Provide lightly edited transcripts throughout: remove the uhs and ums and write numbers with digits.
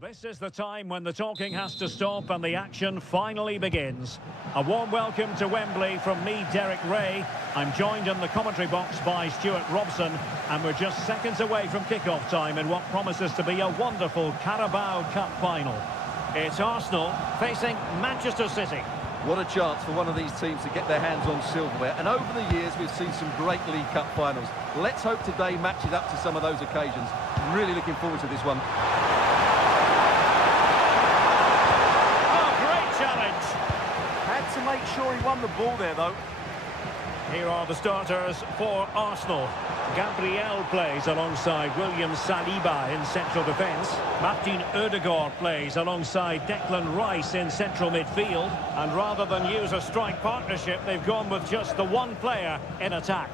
This is the time when the talking has to stop and the action finally begins. A warm welcome to Wembley from me, Derek Ray. I'm joined in the commentary box by Stuart Robson, and we're just seconds away from kick-off time in what promises to be a wonderful Carabao Cup final. It's Arsenal facing Manchester City. What a chance for one of these teams to get their hands on silverware. And over the years, we've seen some great League Cup finals. Let's hope today matches up to some of those occasions. Really looking forward to this one. To make sure he won the ball there, though. Here are the starters for Arsenal. Gabriel plays alongside William Saliba in central defence. Martin Odegaard plays alongside Declan Rice in central midfield. And rather than use a strike partnership, they've gone with just the one player in attack.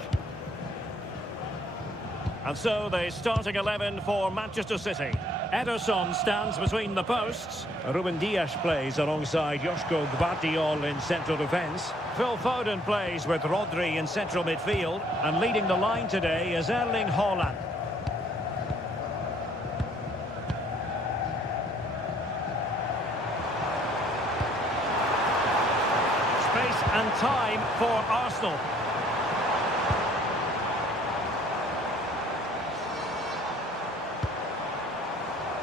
And so the starting 11 for Manchester City. Ederson stands between the posts. Ruben Dias plays alongside Joško Gvardiol in central defence. Phil Foden plays with Rodri in central midfield. And leading the line today is Erling Haaland. Space and time for Arsenal.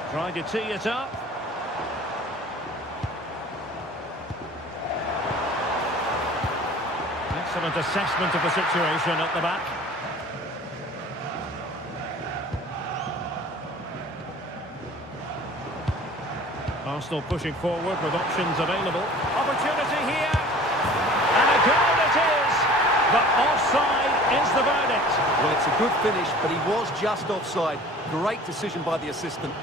Trying to tee it up. Excellent assessment of the situation at the back. Arsenal pushing forward with options available. Opportunity here. And a goal it is. But offside is the verdict. Well, it's a good finish, but he was just offside. Great decision by the assistant.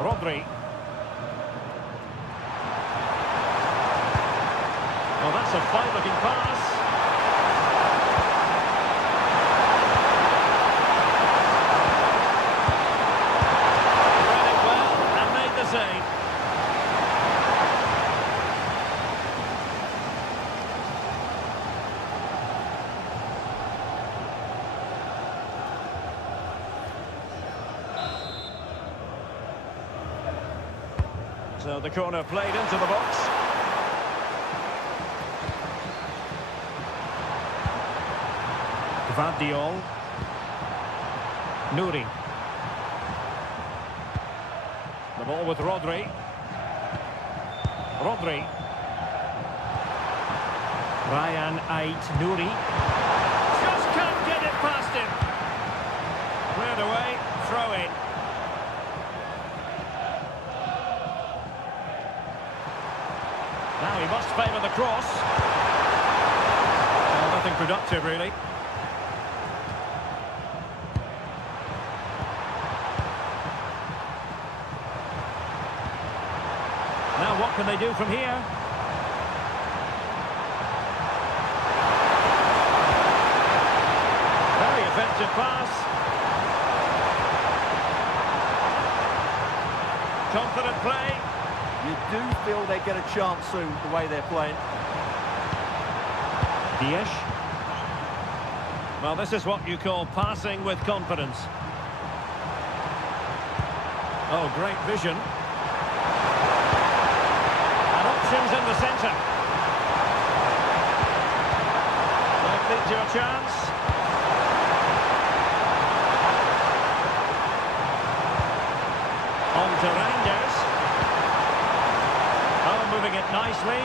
Rodri. Well, that's a fine-looking pass. Read it well and made the save. So the corner played into the box. Gvardiol. Nouri. The ball with Rodri. Rodri. Ryan Ait-Nouri. Just can't get it past him. Cleared away, throw in. Now he must favour the cross. Well, nothing productive, really. Now what can they do from here? Very effective pass. Confident play. You do feel they get a chance soon, the way they're playing. Dias. Well, this is what you call passing with confidence. Oh, great vision. And options in the centre. Might lead to a chance. On to Rangers. Oh, moving it nicely.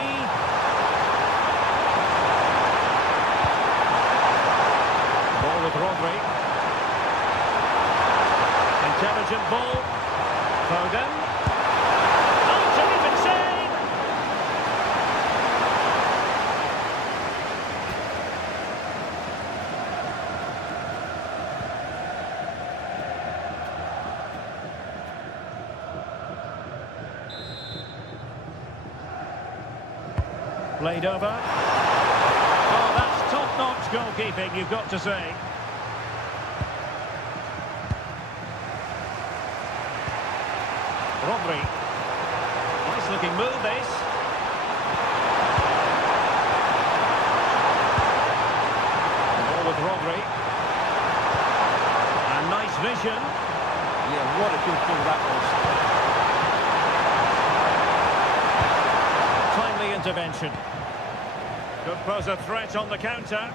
Ball with Rodri. Intelligent ball. Foden. Oh, to even save! Played over. Oh, that's top-notch goalkeeping, you've got to say. Rodri. Nice looking move, this. Ball with Rodri. And nice vision. Yeah, what a good ball that was. Timely intervention. Could pose a threat on the counter.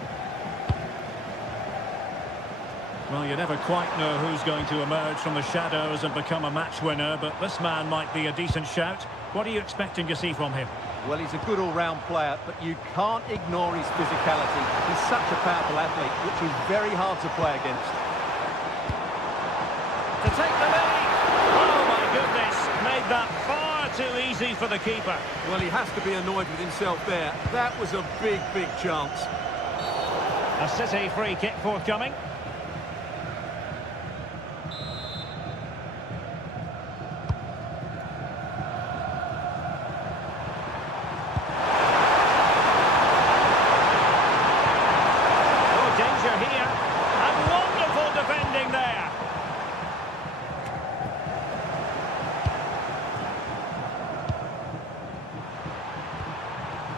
Well, you never quite know who's going to emerge from the shadows and become a match winner, but this man might be a decent shout. What are you expecting to see from him? Well, he's a good all-round player, but you can't ignore his physicality. He's such a powerful athlete, which is very hard to play against. To take the lead! Oh, my goodness! Made that far too easy for the keeper. Well, he has to be annoyed with himself there. That was a big, big chance. A City free kick forthcoming.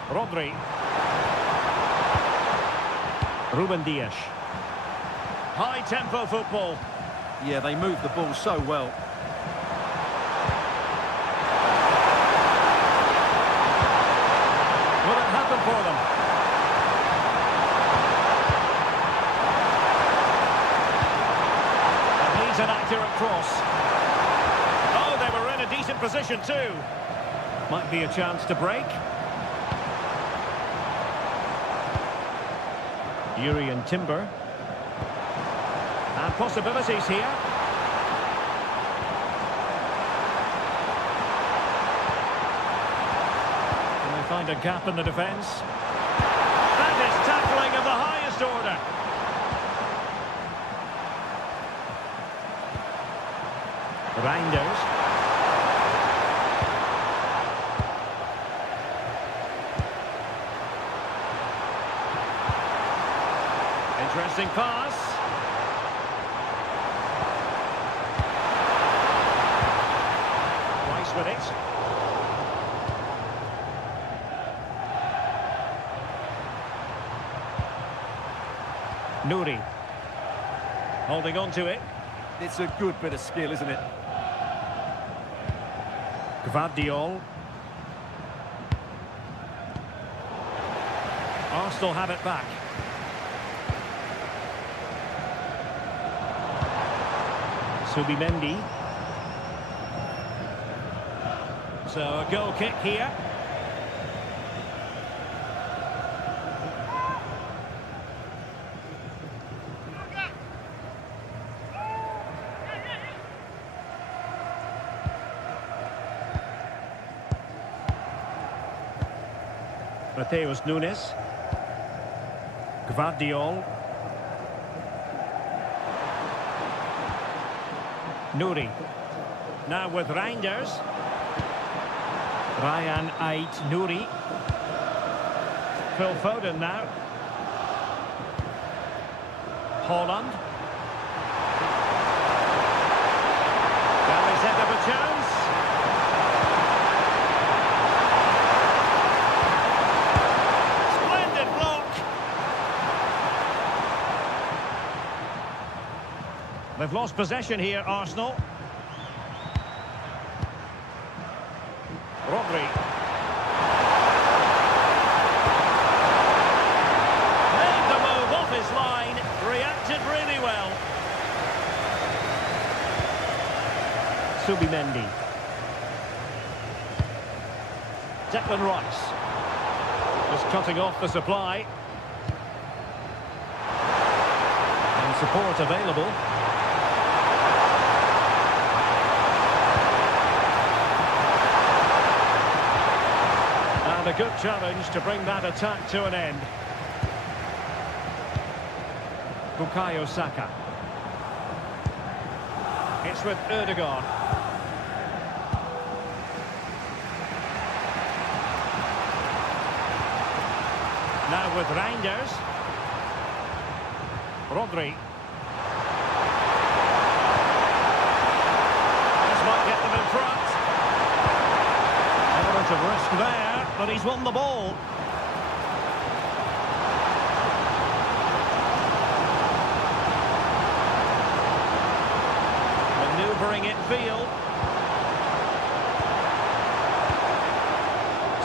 Rodri. Ruben Dias. High-tempo football. Yeah, they move the ball so well. Will it happen for them? That needs an accurate cross. Oh, they were in a decent position too. Might be a chance to break. Yuri and Timber. And possibilities here. Can they find a gap in the defence? That is tackling of the highest order. Reinders. Interesting pass. Rice with it. Nouri. Holding on to it. It's a good bit of skill, isn't it? Gvardiol. Arsenal have it back. Subimendi. So a goal kick here. Mateus Nunes. Gvardiol. Nouri. Now with Reinders. Ryan Ait Nouri. Phil Foden now. Holland. Well, they set up a chance. Splendid block. They've lost possession here, Arsenal. Rodri. Made the move off his line. Reacted really well. Subimendi. Declan Rice. Just cutting off the supply. And support available. A good challenge to bring that attack to an end. Bukayo Saka. It's with Erdogan. with Reinders. Rodri. This might get them in front. Element of risk there, but he's won the ball. Maneuvering it field.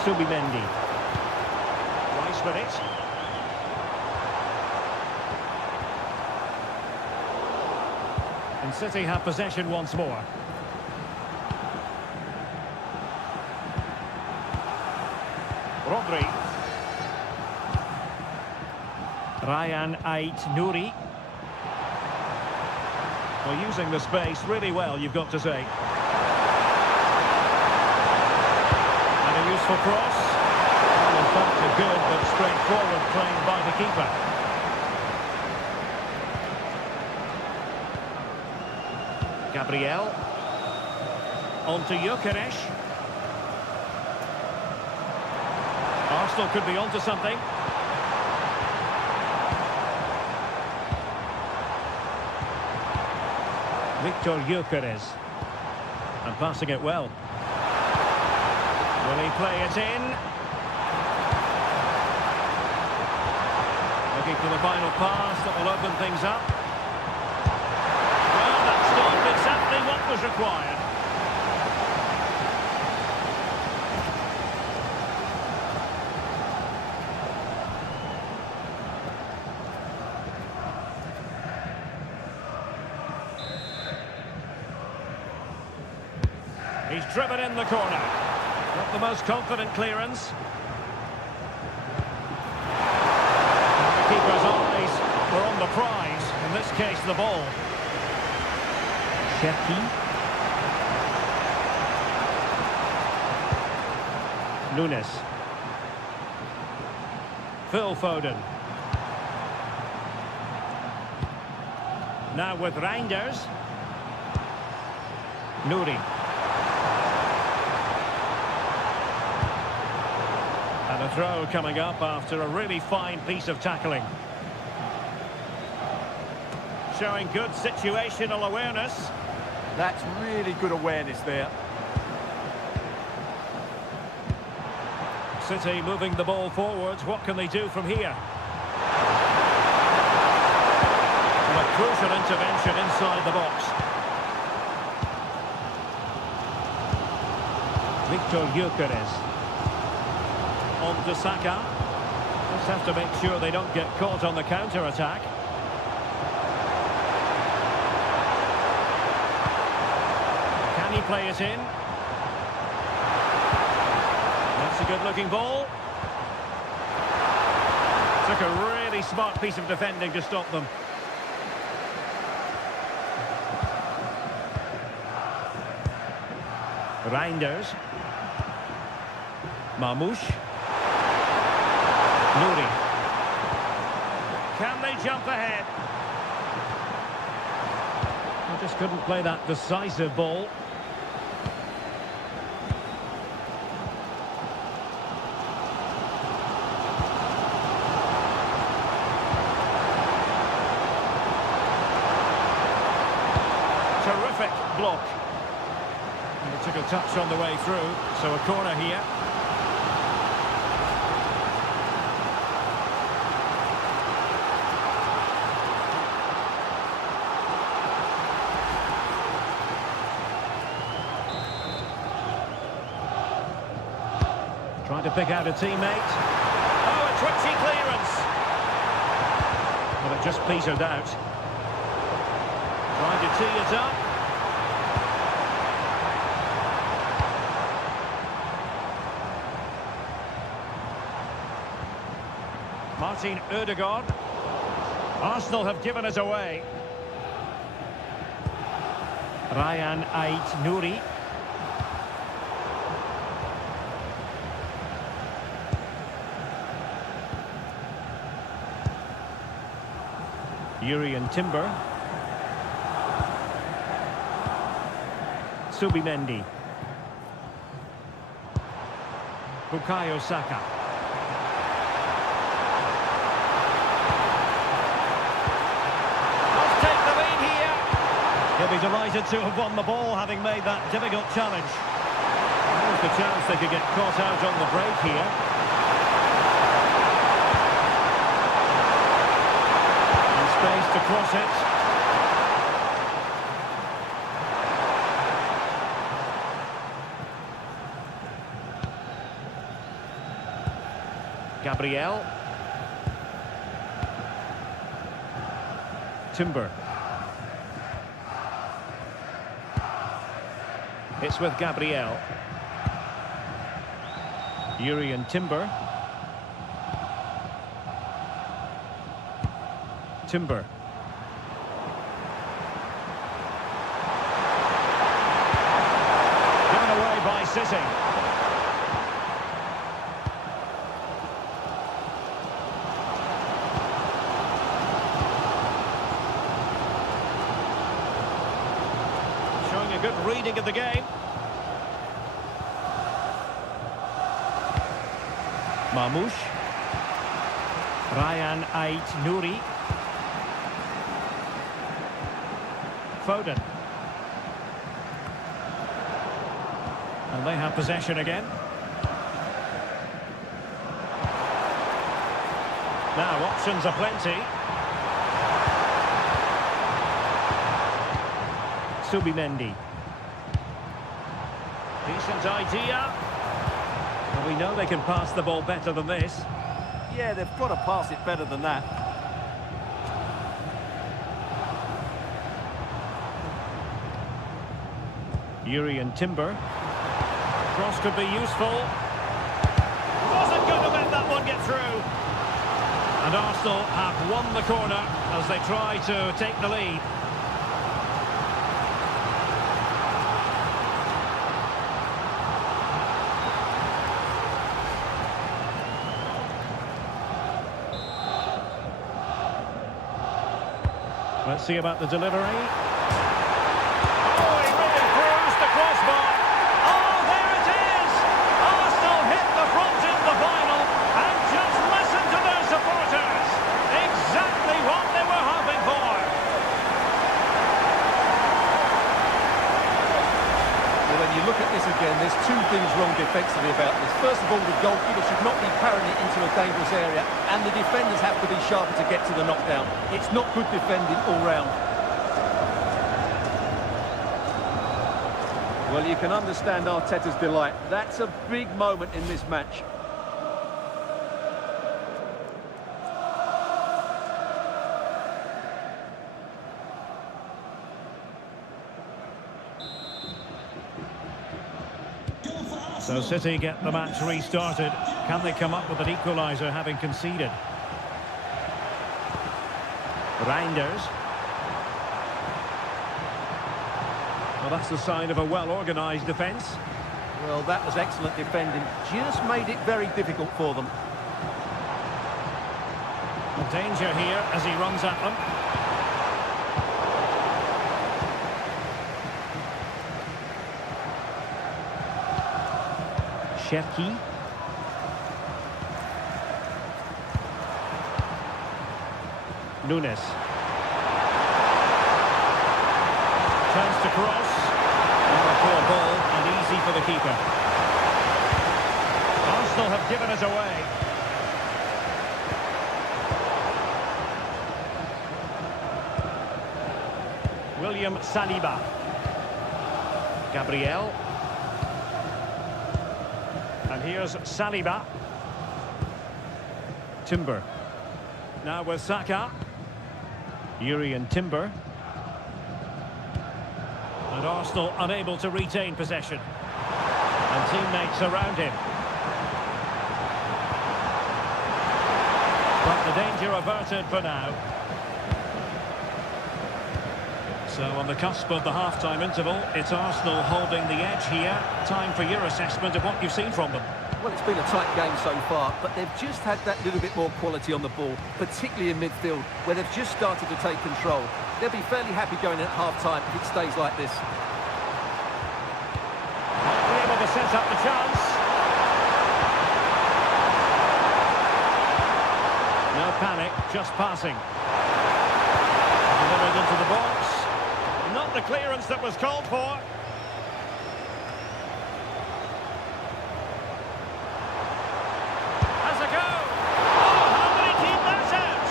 Subimendi. Rice with it. And City have possession once more. Rodri. Ryan Ait-Nouri. Well, using the space really well, you've got to say. And a useful cross. Well, in fact, a good but straightforward claim by the keeper. Gabriel. On to Gyökeres. Arsenal could be onto something. Victor Gyökeres. And passing it well. Will he play it in? Looking for the final pass that will open things up. Well, that's not exactly what was required. He's driven in the corner. Not the most confident clearance. And the keeper's eyes were on the prize. In this case, the ball. Cherki. Nunes. Phil Foden. Now with Reinders. Nouri. And a throw coming up after a really fine piece of tackling. Showing good situational awareness. That's really good awareness there. City moving the ball forwards. What can they do from here? And a crucial intervention inside the box. Victor Gyökeres. On to Saka. Just have to make sure they don't get caught on the counter-attack. Can he play it in? That's a good-looking ball. Took a really smart piece of defending to stop them. Reinders. Mamouche. Nouri. Can they jump ahead? They just couldn't play that decisive ball. Terrific block. And it took a touch on the way through, so a corner here. Trying to pick out a teammate. Oh, a twitchy clearance. Well, it just petered out. Trying to tee it up. Martin Ødegaard. Arsenal have given us away. Ryan Ait-Nouri. Urian Timber. Subimendi. Bukayo Saka. be delighted to have won the ball, having made that difficult challenge. There's the chance they could get caught out on the break here. And space to cross it. Gabriel. Timber. It's with Gabriel. Urian Timber. Timber. Given away by City. Showing a good reading of the game. Mamouche. Ryan Ait Nouri. Foden. And they have possession again. Now options are plenty. Subimendi. Decent idea. And we know they can pass the ball better than this. Yeah, they've got to pass it better than that. Urian Timber. Cross could be useful. Wasn't going to let that one get through. And Arsenal have won the corner as they try to take the lead. Let's see about the delivery. Oh, he really bruised the crossbar. Oh, there it is! Arsenal hit the front in the final and just listen to their supporters. Exactly what they were hoping for. Well, when you look at this again, there's two things wrong defensively about this. First of all, the goalkeeper should not be carrying it into a dangerous area, and the defenders have to be sharper to get to the knockdown. It's not good defending all round. Well, you can understand Arteta's delight. That's a big moment in this match. So City get the match restarted. Can they come up with an equaliser having conceded? Reinders. Well, that's the sign of a well-organised defence. Well, that was excellent defending. Just made it very difficult for them. Danger here as he runs at them. Cherki. Nunes. Chance to cross. And a poor ball and easy for the keeper. Arsenal have given it away. William Saliba. Gabriel. And here's Saliba. Timber. Now with Saka. Urian Timber. And Arsenal unable to retain possession. And teammates around him. But the danger averted for now. So on the cusp of the half-time interval, it's Arsenal holding the edge here. Time for your assessment of what you've seen from them. Well, it's been a tight game so far, but they've just had that little bit more quality on the ball, particularly in midfield, where they've just started to take control. They'll be fairly happy going at half-time if it stays like this. Might be able to set up the chance. No panic, just passing. Delivered into the box. Not the clearance that was called for. Has a go. Oh, how did he keep that out?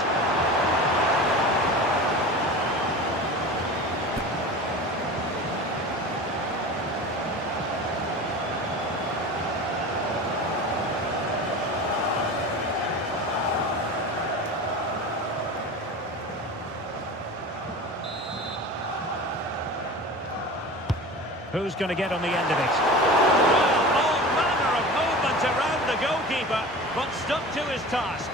Who's going to get on the end of it? Well, all manner of movement around the goalkeeper, but stuck to his task.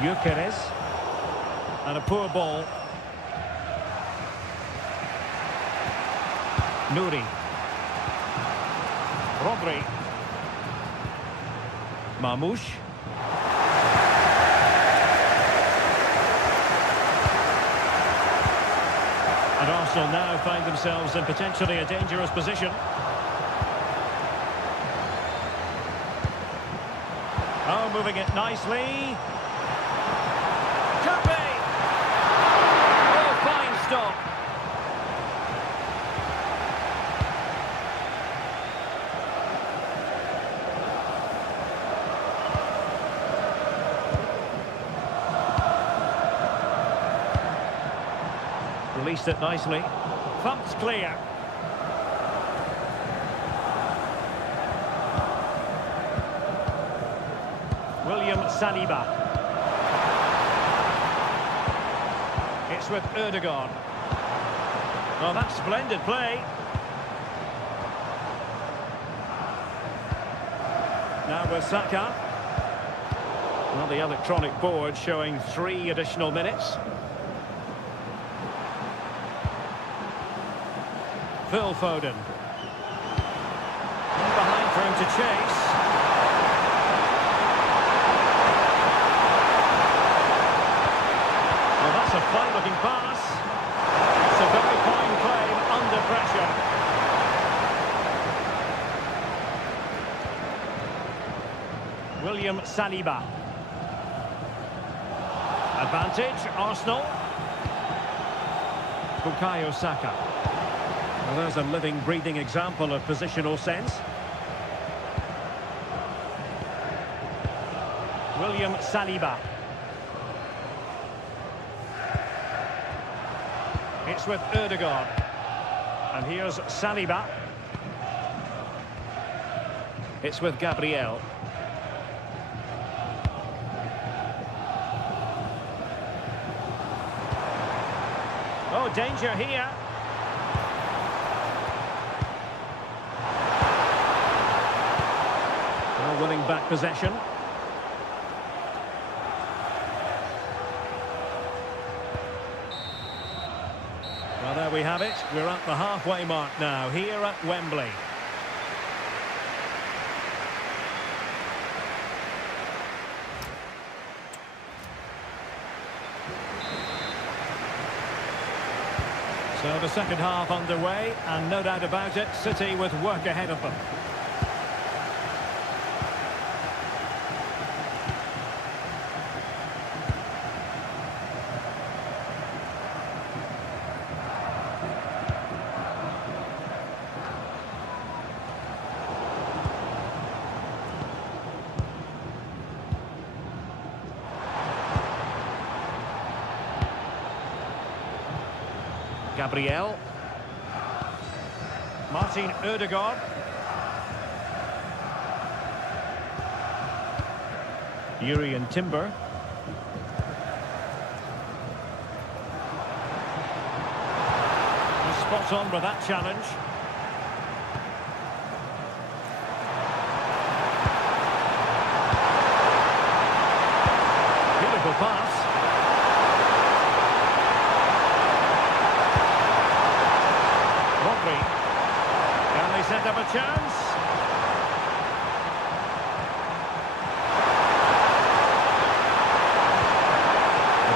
Gyökeres. And a poor ball. Nuri. Rodri. Mamouche. And Arsenal now find themselves in potentially a dangerous position. Oh, moving it nicely. Could be. Oh, fine stop. Released it nicely. Thumped clear. William Saliba. It's with Erdogan. Oh, that's splendid play. Now with Saka. Well, the electronic board showing 3 additional minutes. Phil Foden. In behind for him to chase. Well, that's a fine-looking pass. It's a very fine claim under pressure. William Saliba. Advantage, Arsenal. Bukayo Saka. Well, there's a living, breathing example of positional sense. William Saliba. It's with Erdogan. And here's Saliba. It's with Gabriel. Oh, danger here. Winning back possession. Well, there we have it. We're at the halfway mark now, here at Wembley. So the second half underway, and no doubt about it, City with work ahead of them. Gabriel. Martin Ødegaard. Urian Timber. He's spot on with that challenge. Beautiful pass. Can they set up a chance?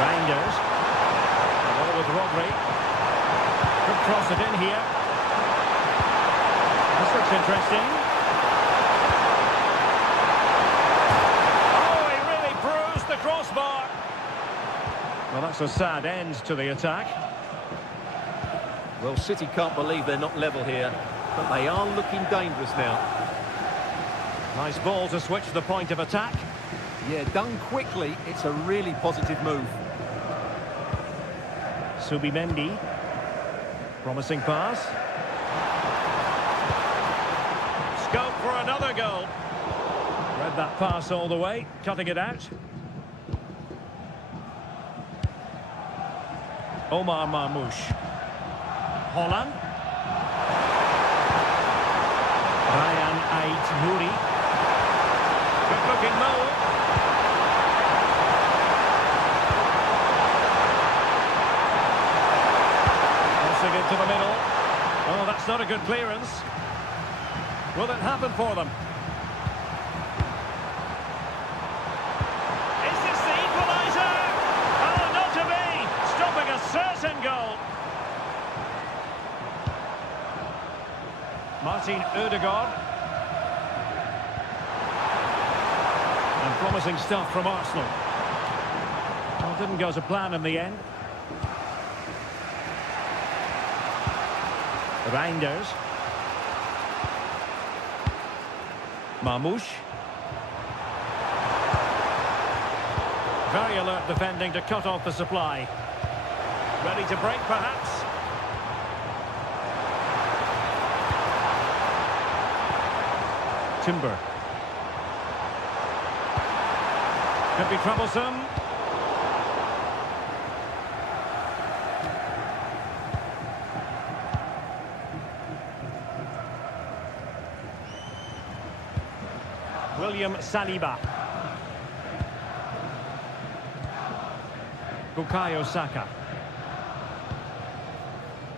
Reinders. Ball with Rodri. Could cross it in here. This looks interesting. Oh, he really bruised the crossbar. Well, that's a sad end to the attack. Well, City can't believe they're not level here, but they are looking dangerous now. Nice ball to switch the point of attack. Yeah, done quickly, it's a really positive move. Subimendi. Promising pass. Scope for another goal. Read that pass all the way, cutting it out. Omar Marmoush. Holland. Ryan Ait Nouri. Good looking move. Crossing into the middle. Oh, that's not a good clearance. Will it happen for them? Is this the equaliser? Oh, not to be. Stopping a certain goal. Martin Ødegaard. And promising stuff from Arsenal. Well, didn't go to plan in the end. Reinders. Marmoush. Very alert defending to cut off the supply. Ready to break, perhaps. Timber. Could be troublesome. William Saliba. Bukayo Saka.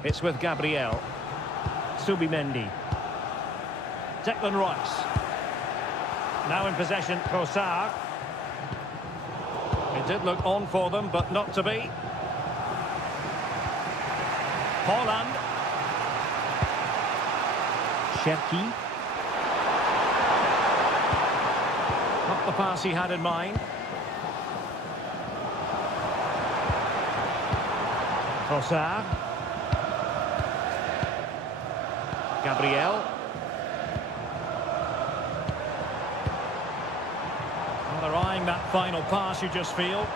It's with Gabriel. Subimendi. Declan Rice. Now in possession, Trossard. It did look on for them, but not to be. Holland. Cherki. Not the pass he had in mind. Trossard. Gabriel. Well, they're eyeing that final pass, you just feel.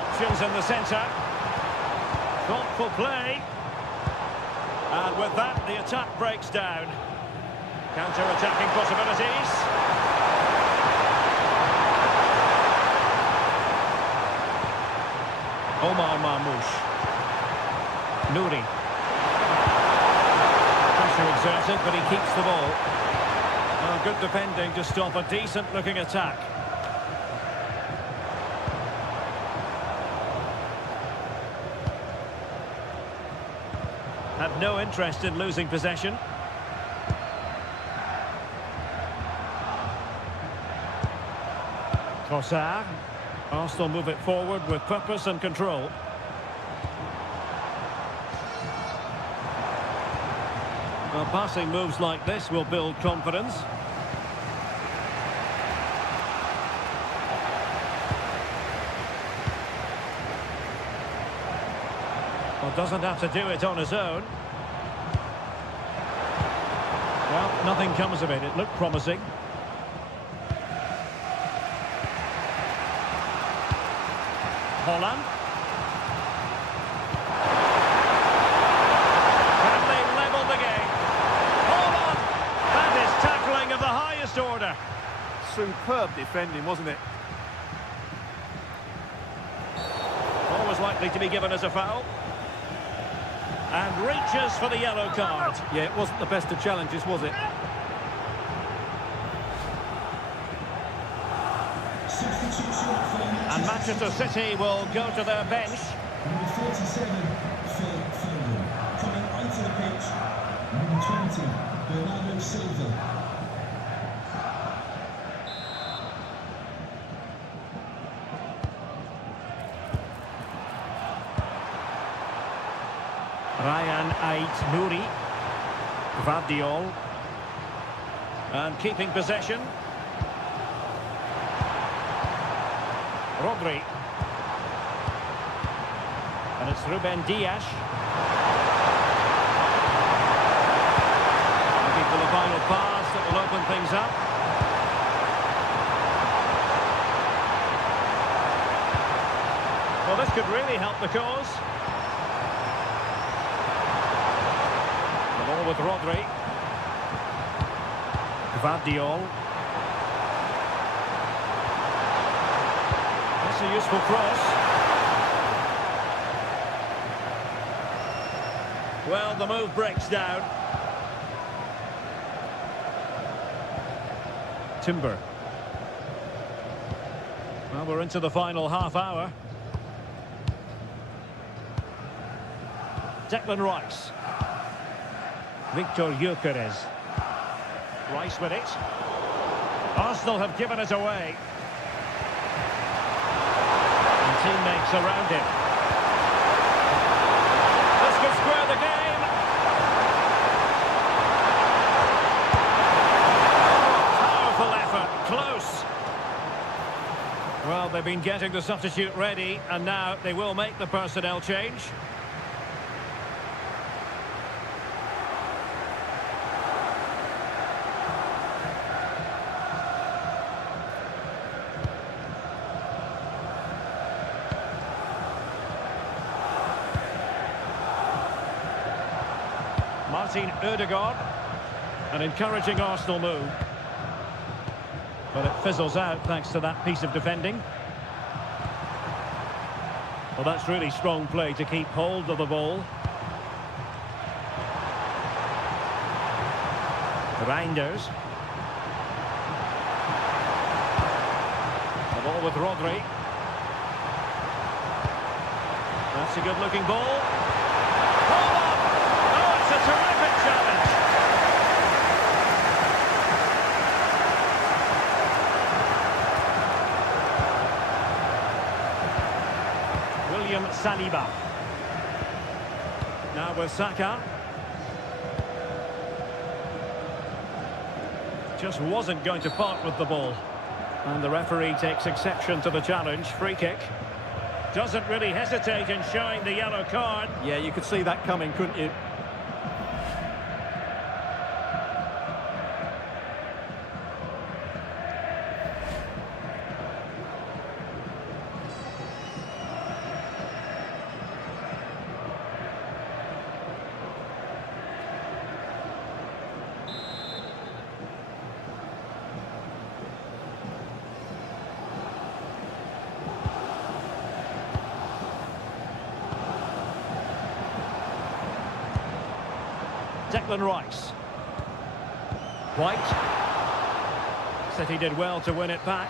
Options in the centre. Thoughtful play. And with that, the attack breaks down. Counter-attacking possibilities. Omar Marmoush. Nouri. Pressure exerted, but he keeps the ball. Oh, good defending to stop a decent-looking attack. Had no interest in losing possession. Trossard. Arsenal move it forward with purpose and control. Well, passing moves like this will build confidence. Well, doesn't have to do it on his own. Well, nothing comes of it. It looked promising. Holland. Can they level the game? Holland! That is tackling of the highest order. Superb defending, wasn't it? Always likely to be given as a foul. And reaches for the yellow card. Yeah, it wasn't the best of challenges, was it? And Manchester City will go to their bench. Number 47, Phil Foden. Coming onto the pitch, number 20, Bernardo Silva. Ryan Ait Nouri. Gvardiol. And keeping possession. Rodri. And it's Ruben Dias. Looking for the final pass that will open things up. Well, this could really help the cause. The ball with Rodri. Gvardiol. That's a useful cross. Well, the move breaks down. Timber. Well, we're into the final half hour. Declan Rice. Victor Gyökeres. Rice with it. Arsenal have given it away. And teammates around him. This could square the game. Powerful effort. Close. Well, they've been getting the substitute ready, and now they will make the personnel change. Martin Ødegaard, an encouraging Arsenal move. But it fizzles out thanks to that piece of defending. Well, that's really strong play to keep hold of the ball. Reinders. The ball with Rodri. That's a good-looking ball. A terrific challenge. William Saliba. Now with Saka. Just wasn't going to part with the ball. And the referee takes exception to the challenge. Free kick. Doesn't really hesitate in showing the yellow card. Yeah, you could see that coming, couldn't you? Declan Rice. White. Said he did well to win it back.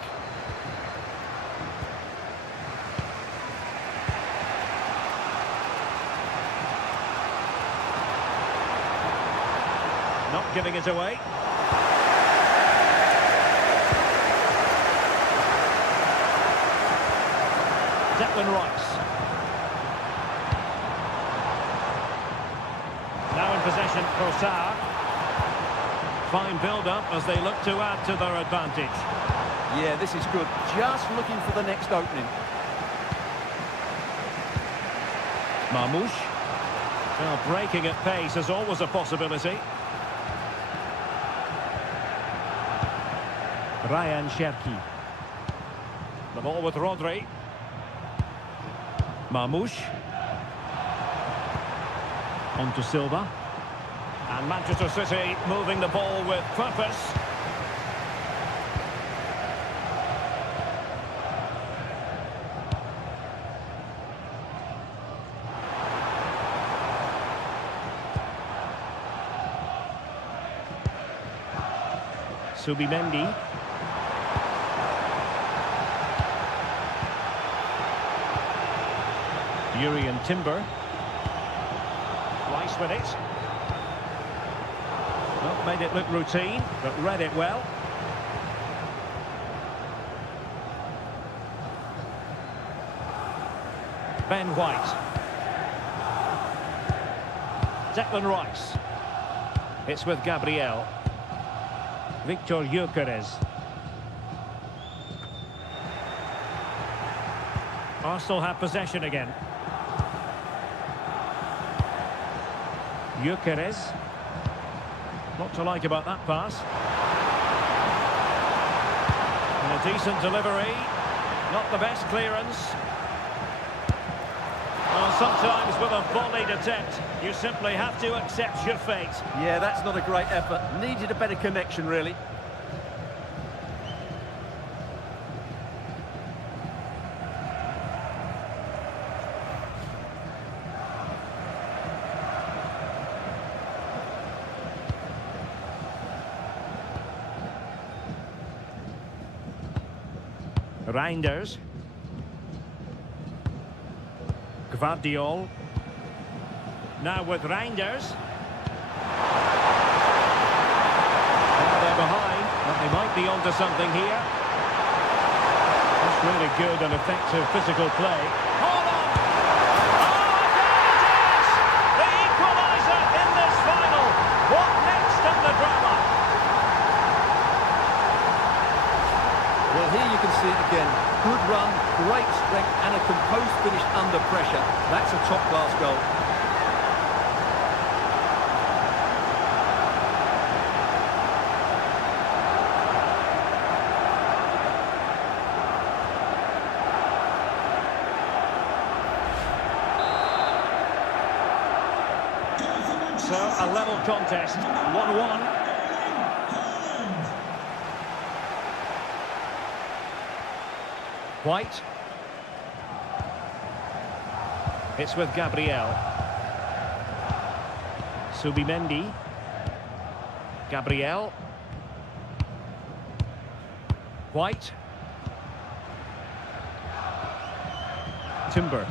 Not giving it away. Declan Rice. Now in possession, Trossard. Fine build-up as they look to add to their advantage. Yeah, this is good. Just looking for the next opening. Marmoush. Well, breaking at pace is always a possibility. Ryan Cherki. The ball with Rodri. Marmoush. On to Silva. And Manchester City moving the ball with purpose. Subimendi. Urian Timber. Rice with it. Well, made it look routine, but read it well. Ben White. Declan Rice. It's with Gabriel. Victor Gyökeres. Arsenal have possession again. Gyökeres. What to like about that pass? And a decent delivery. Not the best clearance. Well, sometimes with a volleyed attempt, you simply have to accept your fate. Yeah, that's not a great effort. Needed a better connection, really. Reinders. Gvardiol. Now with Reinders. Now they're behind, but they might be onto something here. That's really good and effective physical play. Hold on! Oh, there it is! The equaliser in this final. What next in the drama? Well, here you can see it again. Good run, great strength, and a composed finish under pressure. That's a top-class goal. So, a level contest, 1-1. White. It's with Gabriel. Subimendi. Gabriel. White. Timber.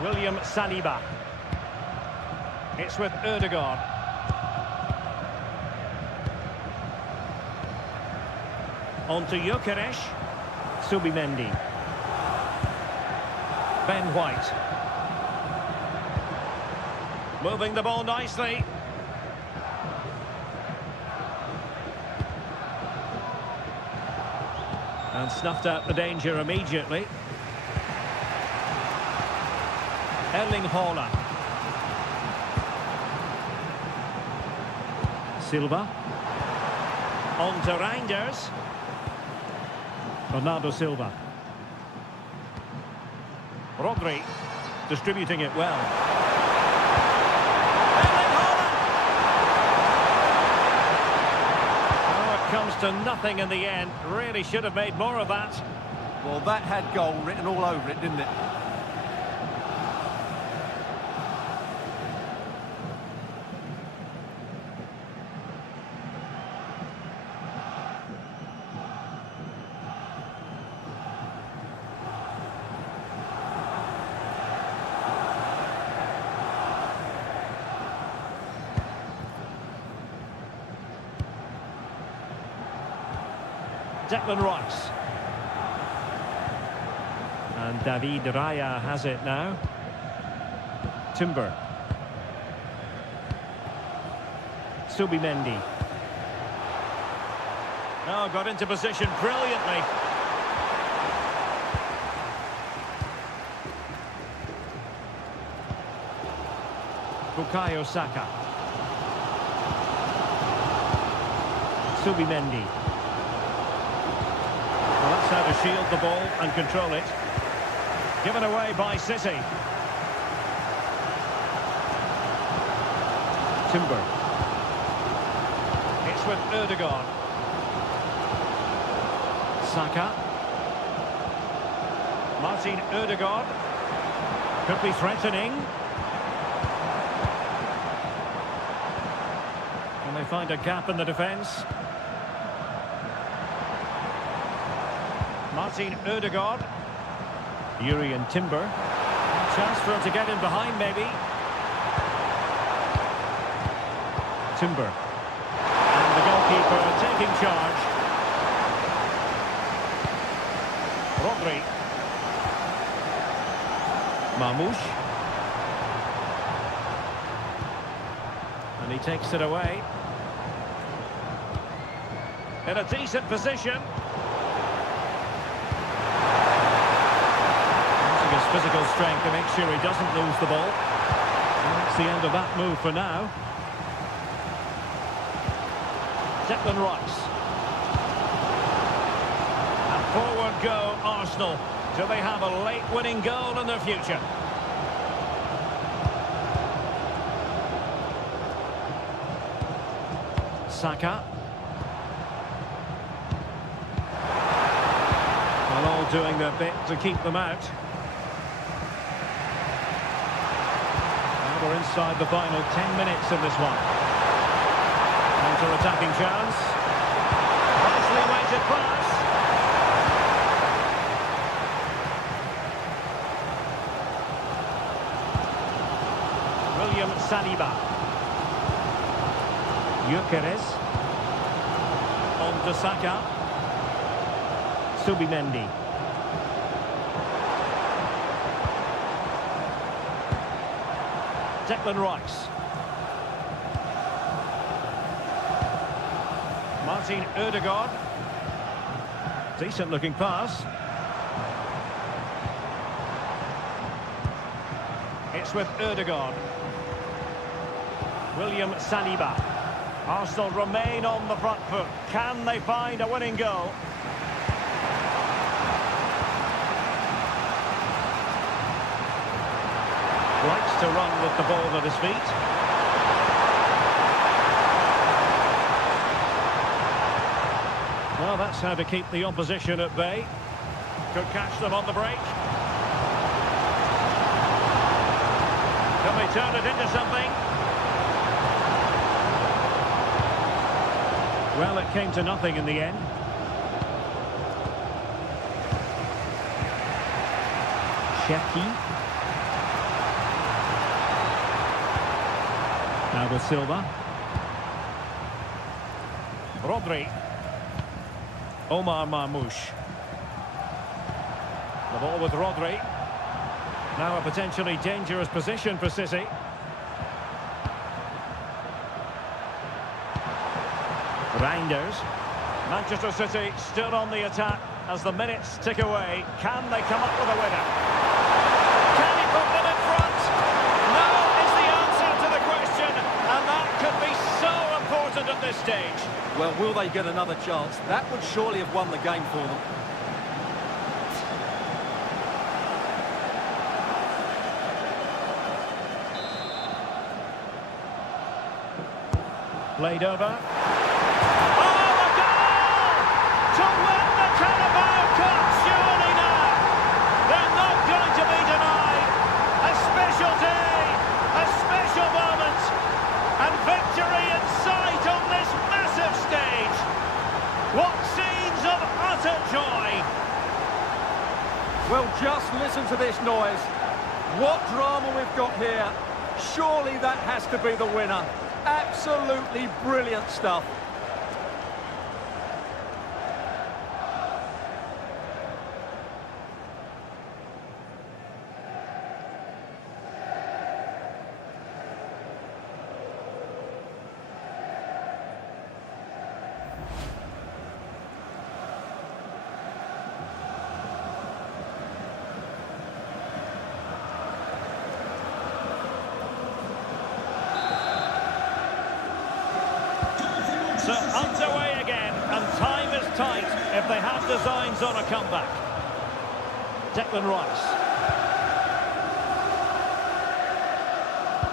William Saliba. It's with Ødegaard. On to Gyökeres. Subimendi. Ben White. Moving the ball nicely. And snuffed out the danger immediately. Erling Haaland. Silva. On to Reinders. Bernardo Silva. Rodri. Distributing it well. Erling Haaland! Oh, it comes to nothing in the end. Really should have made more of that. Well, that had goal written all over it, didn't it? Declan Rice. And David Raya has it now. Timber. Subimendi. Oh, got into position brilliantly. Bukayo Saka. Subimendi. Well, that's how to shield the ball and control it. Given away by City. Timber. It's with Ødegaard. Saka. Martin Ødegaard. Could be threatening. Can they find a gap in the defence? Martin Ødegaard. Yuri and Timber. Chance for him to get in behind, maybe. Timber. And the goalkeeper taking charge. Rodri. Mamouche. And he takes it away. In a decent position. physical strength to make sure he doesn't lose the ball. And that's the end of that move for now. Declan Rice. And forward go Arsenal. Do they have a late winning goal in their future? Saka. Well, all doing their bit to keep them out. Now we're inside the final 10 minutes in this one. Counter-attacking chance. Nicely weighted pass. William Saliba. Gyökeres. On to Saka. Subimendi. Declan Rice. Martin Ødegaard. Decent looking pass. It's with Ødegaard. William Saliba. Arsenal remain on the front foot. Can they find a winning goal? Likes to run with the ball at his feet. Well, that's how to keep the opposition at bay. Could catch them on the break. Can they turn it into something? Well, it came to nothing in the end. Sheki. Now with Silva. Rodri. Omar Marmoush. The ball with Rodri. Now a potentially dangerous position for City. Reinders. Manchester City still on the attack as the minutes tick away. Can they come up with a winner? Can he put them in front? No is the answer to the question, and that could be so important at this stage. Well, will they get another chance? That would surely have won the game for them. Played over. Oh, the goal! To win the Carabao Cup, surely now. They're not going to be denied. A special day, a special moment, and victory in sight on this massive stage. What scenes of utter joy. Well, just listen to this noise. What drama we've got here. Surely that has to be the winner. Absolutely brilliant stuff. So underway again, and time is tight if they have designs on a comeback. Declan Rice.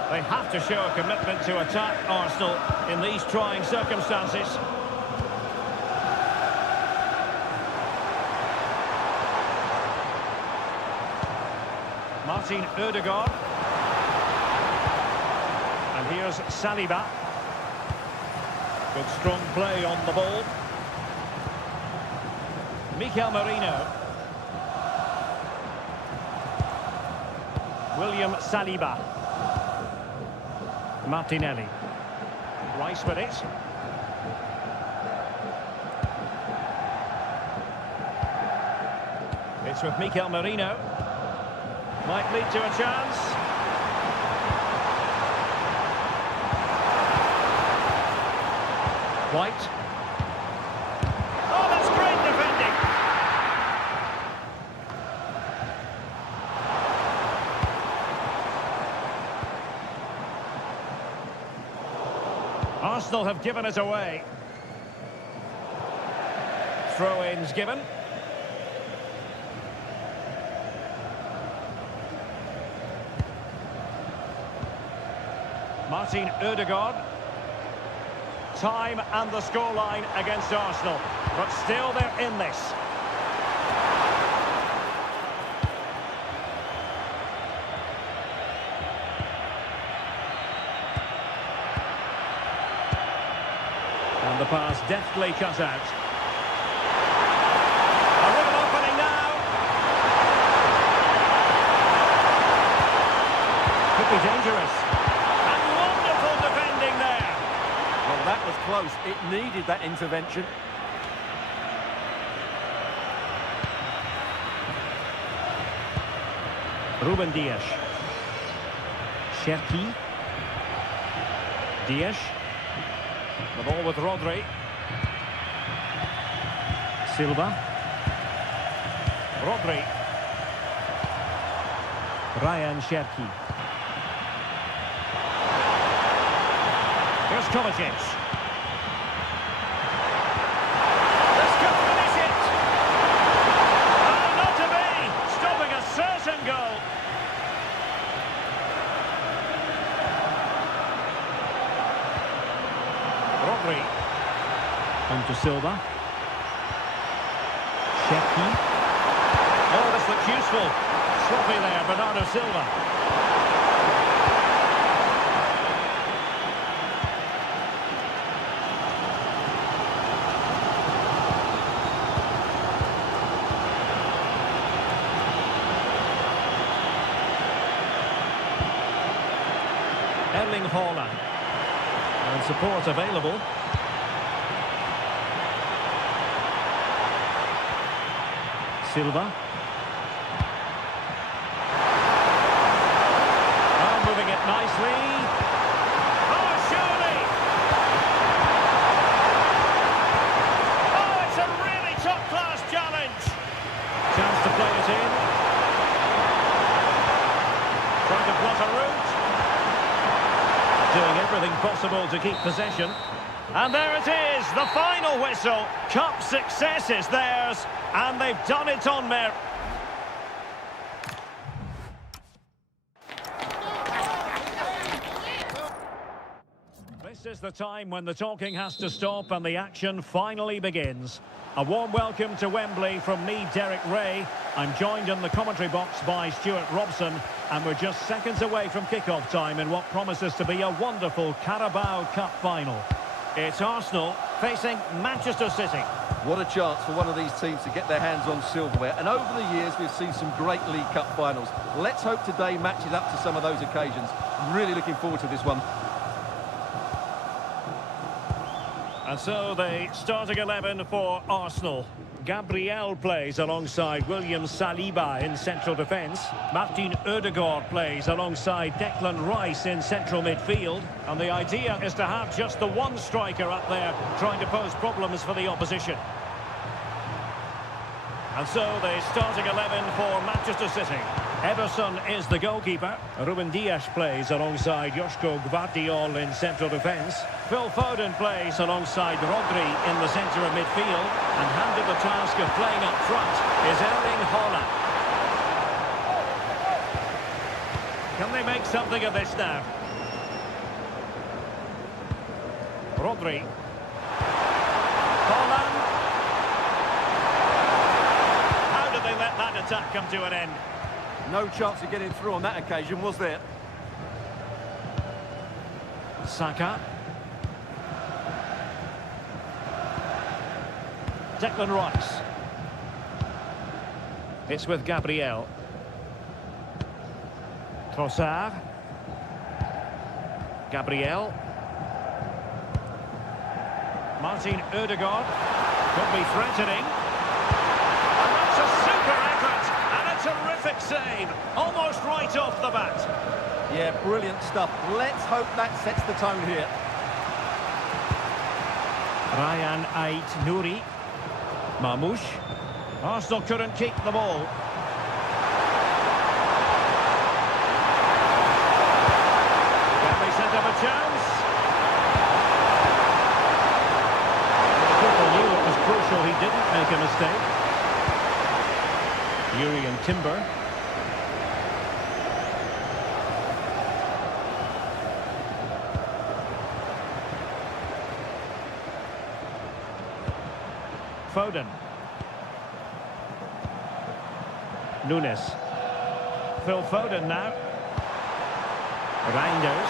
They have to show a commitment to attack Arsenal in these trying circumstances. Martin Ødegaard. And here's Saliba. Good strong play on the ball. Mikel Merino. William Saliba. Martinelli. Rice with it. It's with Mikel Merino. Might lead to a chance. White. Oh, that's great defending. Arsenal have given it away. Throw-ins given. Martin Ødegaard. Time and the scoreline against Arsenal. But still they're in this. And the pass deftly cut out. A real opening now. Could be dangerous. And wonderful defending there. Well, that was close. It needed that intervention. Ruben Dias. Cherki. Dias. The ball with Rodri. Silva. Rodri. Ryan Cherki. Here's Kovacic. This could finish it. Oh, not to be. Stopping a certain goal. Rodri. On to Silva. Cherki. Oh, this looks useful. Sloppy there, Bernardo Silva. Erling Haaland. And support available. Silva. Oh, moving it nicely. Oh, surely! Oh, it's a really top-class challenge. Chance to play it in. Trying to plot a route. Doing everything possible to keep possession. And there it is, the final whistle. Cup success is theirs, and they've done it on merit. This is the time when the talking has to stop and the action finally begins. A warm welcome to Wembley from me, Derek Ray. I'm joined in the commentary box by Stuart Robson, and we're just seconds away from kick-off time in what promises to be a wonderful Carabao Cup final. It's Arsenal facing Manchester City. What a chance for one of these teams to get their hands on silverware. And over the years, we've seen some great League Cup finals. Let's hope today matches up to some of those occasions. Really looking forward to this one. And so the starting 11 for Arsenal. Gabriel plays alongside William Saliba in central defence. Martin Ødegaard plays alongside Declan Rice in central midfield. And the idea is to have just the one striker up there trying to pose problems for the opposition. And so the starting 11 for Manchester City. Ederson is the goalkeeper. Ruben Dias plays alongside Joško Gvardiol in central defence. Phil Foden plays alongside Rodri in the centre of midfield. And handed the task of playing up front is Erling Haaland. Can they make something of this now? Rodri. Haaland. How did they let that attack come to an end? No chance of getting through on that occasion, was there? Saka. Declan Rice. It's with Gabriel. Trossard. Gabriel. Martin Ødegaard. Could be threatening. And that's a super effort. And a terrific save. Almost right off the bat. Yeah, brilliant stuff. Let's hope that sets the tone here. Ryan Ait-Nouri. Mamouche. Arsenal couldn't keep the ball. Can they set up a chance? Timber. Foden. Nunes. Phil Foden now. Reinders.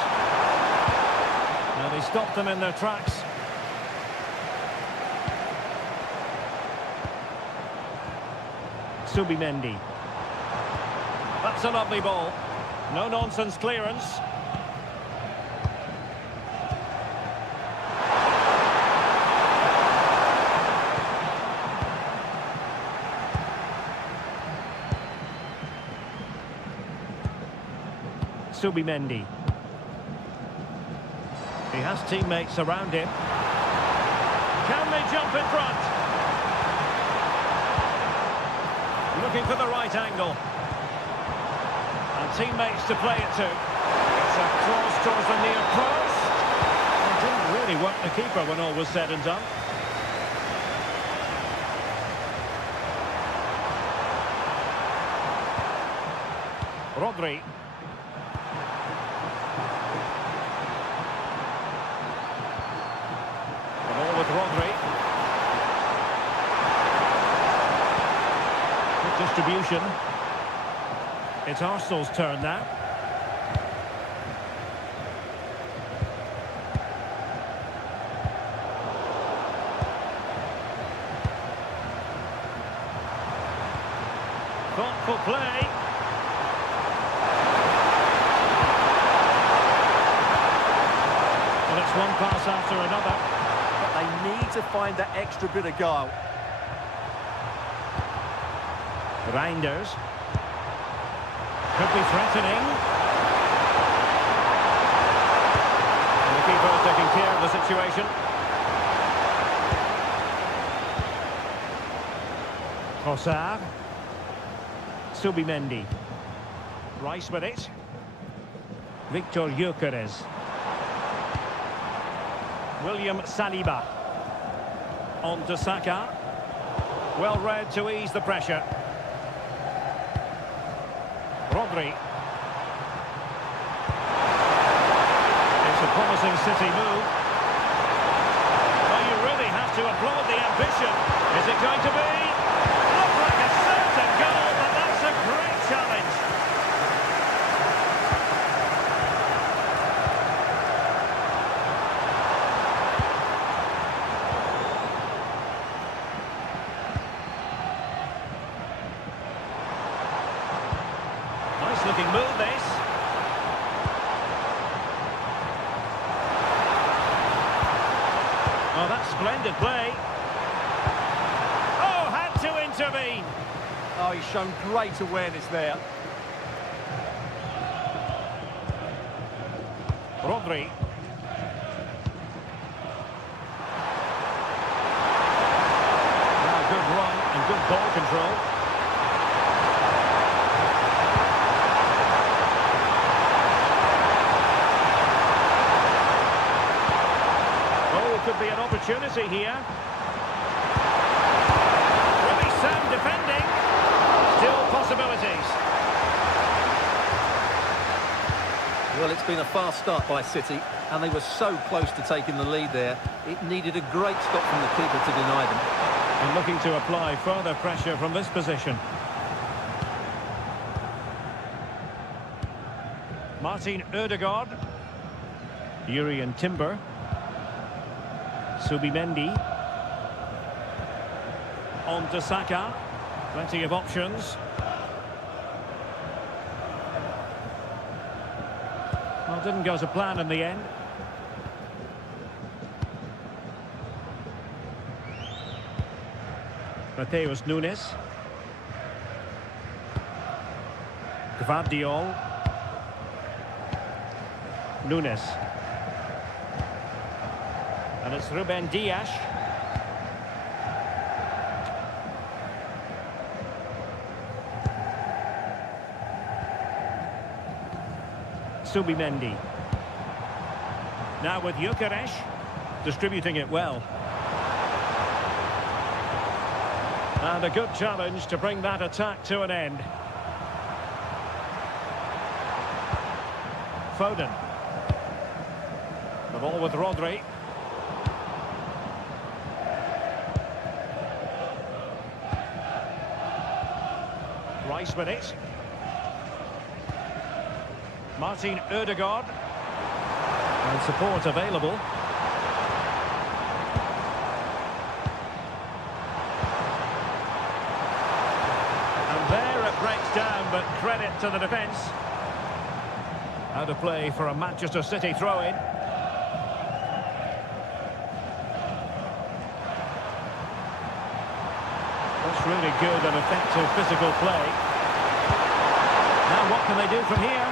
Now they stopped them in their tracks. Subimendi. That's a lovely ball. No nonsense clearance. Subimendi. He has teammates around him. Can they jump in front? Looking for the right angle. And teammates to play it to. It's a cross towards the near post. It didn't really work the keeper when all was said and done. Rodri. Rodri. Good distribution. It's Arsenal's turn now. Thoughtful play. Well, it's one pass after another. They need to find that extra bit of guile. Reinders. Could be threatening. And the keeper is taking care of the situation. Trossard. Subimendi. Rice with it. Victor Gyökeres. William Saliba. On to Saka. Well read to ease the pressure. Rodri. It's a promising City move. Well, you really have to applaud the ambition. Is it going to be? Looked like a certain goal, but that's a great challenge. Looking move this. Oh, that's splendid play. Oh, had to intervene. Oh, he's shown great awareness there. Rodri. Now good run and good ball control. Could be an opportunity here. Really sound defending. Still possibilities. Well, it's been a fast start by City, and they were so close to taking the lead there. It needed a great stop from the keeper to deny them. And looking to apply further pressure from this position. Martin Ødegaard. Urian Timber. Subimendi. On to Saka. Plenty of options. Well, didn't go to plan in the end. Mateus Nunes. Gvardiol. Nunes. And it's Ruben Dias. Subimendi. Now with Gyökeres, distributing it well. And a good challenge to bring that attack to an end. Foden. The ball with Rodri. Rice with it. Martin Ødegaard. And support available. And there it breaks down, but credit to the defence. Out of play for a Manchester City throw-in. That's really good and effective physical play. Now what can they do from here?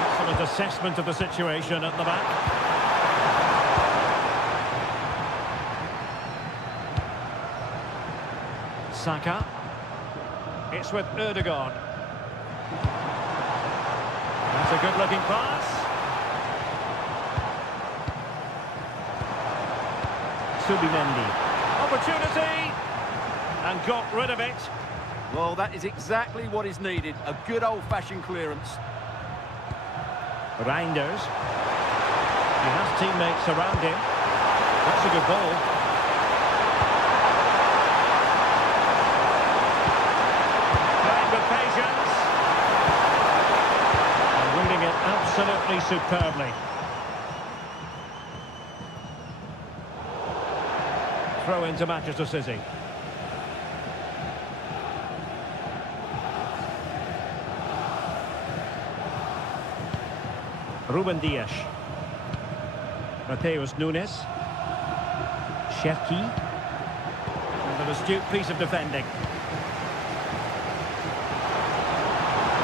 Excellent assessment of the situation at the back. Saka. It's with Ødegaard. That's a good-looking pass. Subimendi. Opportunity! And got rid of it. Well, that is exactly what is needed. A good old-fashioned clearance. Reinders. He has teammates around him. That's a good ball. Playing with patience. And reading it absolutely superbly. Throw into Manchester City. Ruben Dias. Mateus Nunes. Cherki. And an astute piece of defending.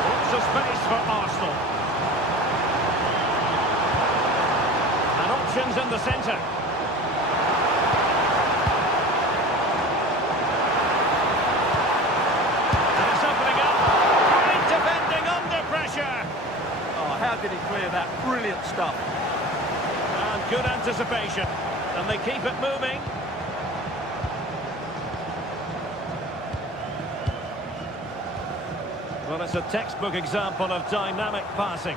Lots of space for Arsenal. And options in the centre. And it's opening up. Great defending under pressure. Oh, how did he clear that? Brilliant stuff. And good anticipation. And they keep it moving. Well, it's a textbook example of dynamic passing.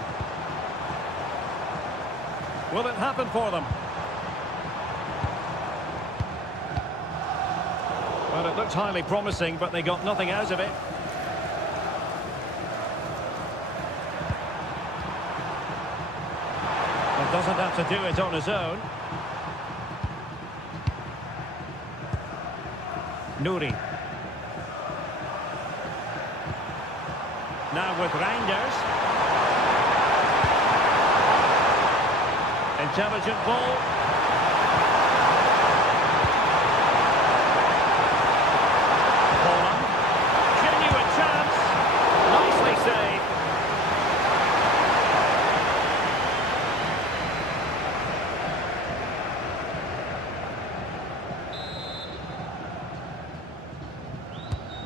Will it happen for them? Well, it looked highly promising, but they got nothing out of it. Doesn't have to do it on his own. Nouri. Now with Reinders. Intelligent ball. Holland. Genuine chance. Nicely saved.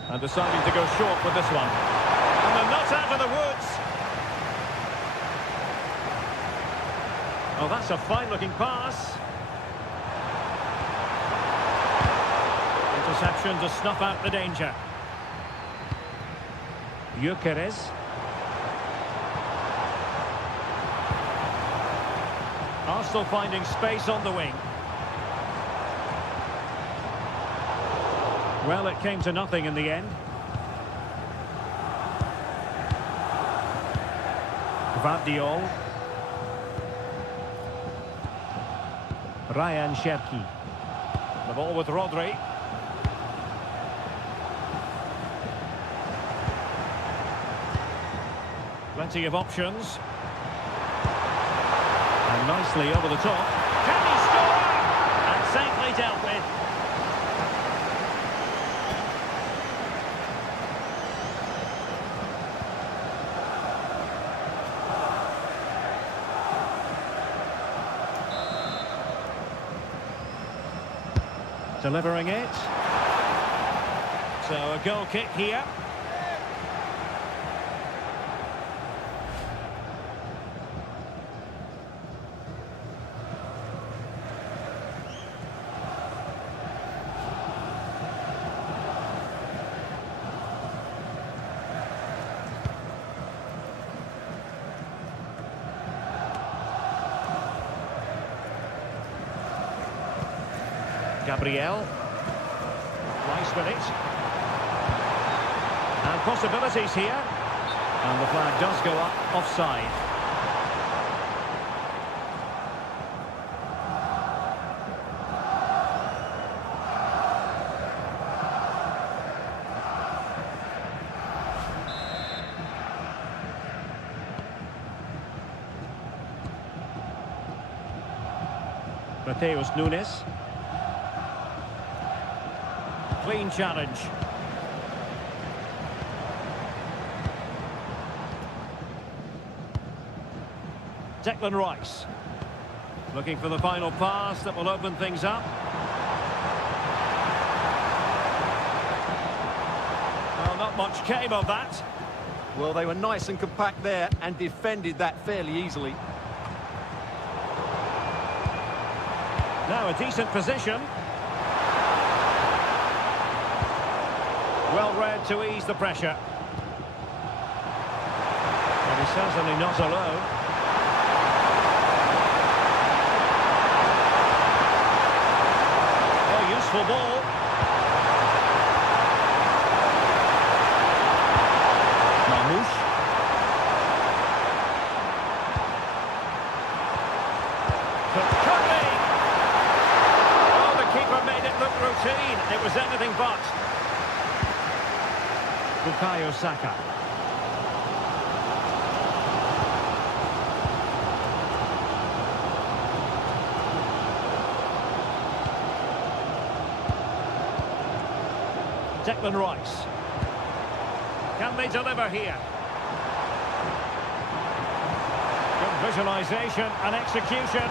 And deciding to go short with this one. And they're not out of the woods. Oh, that's a fine-looking pass. Interception to snuff out the danger. Gyökeres. Arsenal finding space on the wing. Well, it came to nothing in the end. Gvardiol. Ryan Cherki. The ball with Rodri. Plenty of options. And nicely over the top. Can he score? And safely dealt with. Delivering it. So a goal kick here. Gabriel. Nice with it. And possibilities here. And the flag does go up offside. Mateus Nunes. Clean challenge. Declan Rice. Looking for the final pass that will open things up. Well, not much came of that. Well, they were nice and compact there and defended that fairly easily. Now a decent position. Well read to ease the pressure. And he's certainly not alone. Oh, useful ball. Marmoush. Routine. It was anything but. Bukayo Saka. Declan Rice. Can they deliver here? Good visualisation and execution.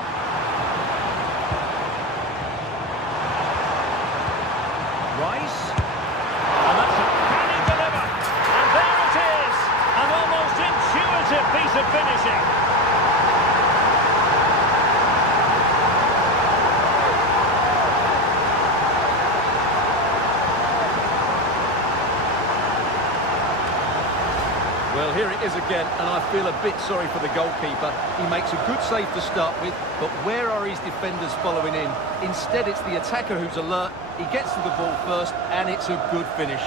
Rice, and that's it. Can he deliver? And there it is, an almost intuitive piece of finishing. Well, here it is again, and I feel a bit sorry for the goalkeeper. He makes a good save to start with, but where are his defenders following in? Instead, it's the attacker who's alert. He gets to the ball first, and it's a good finish.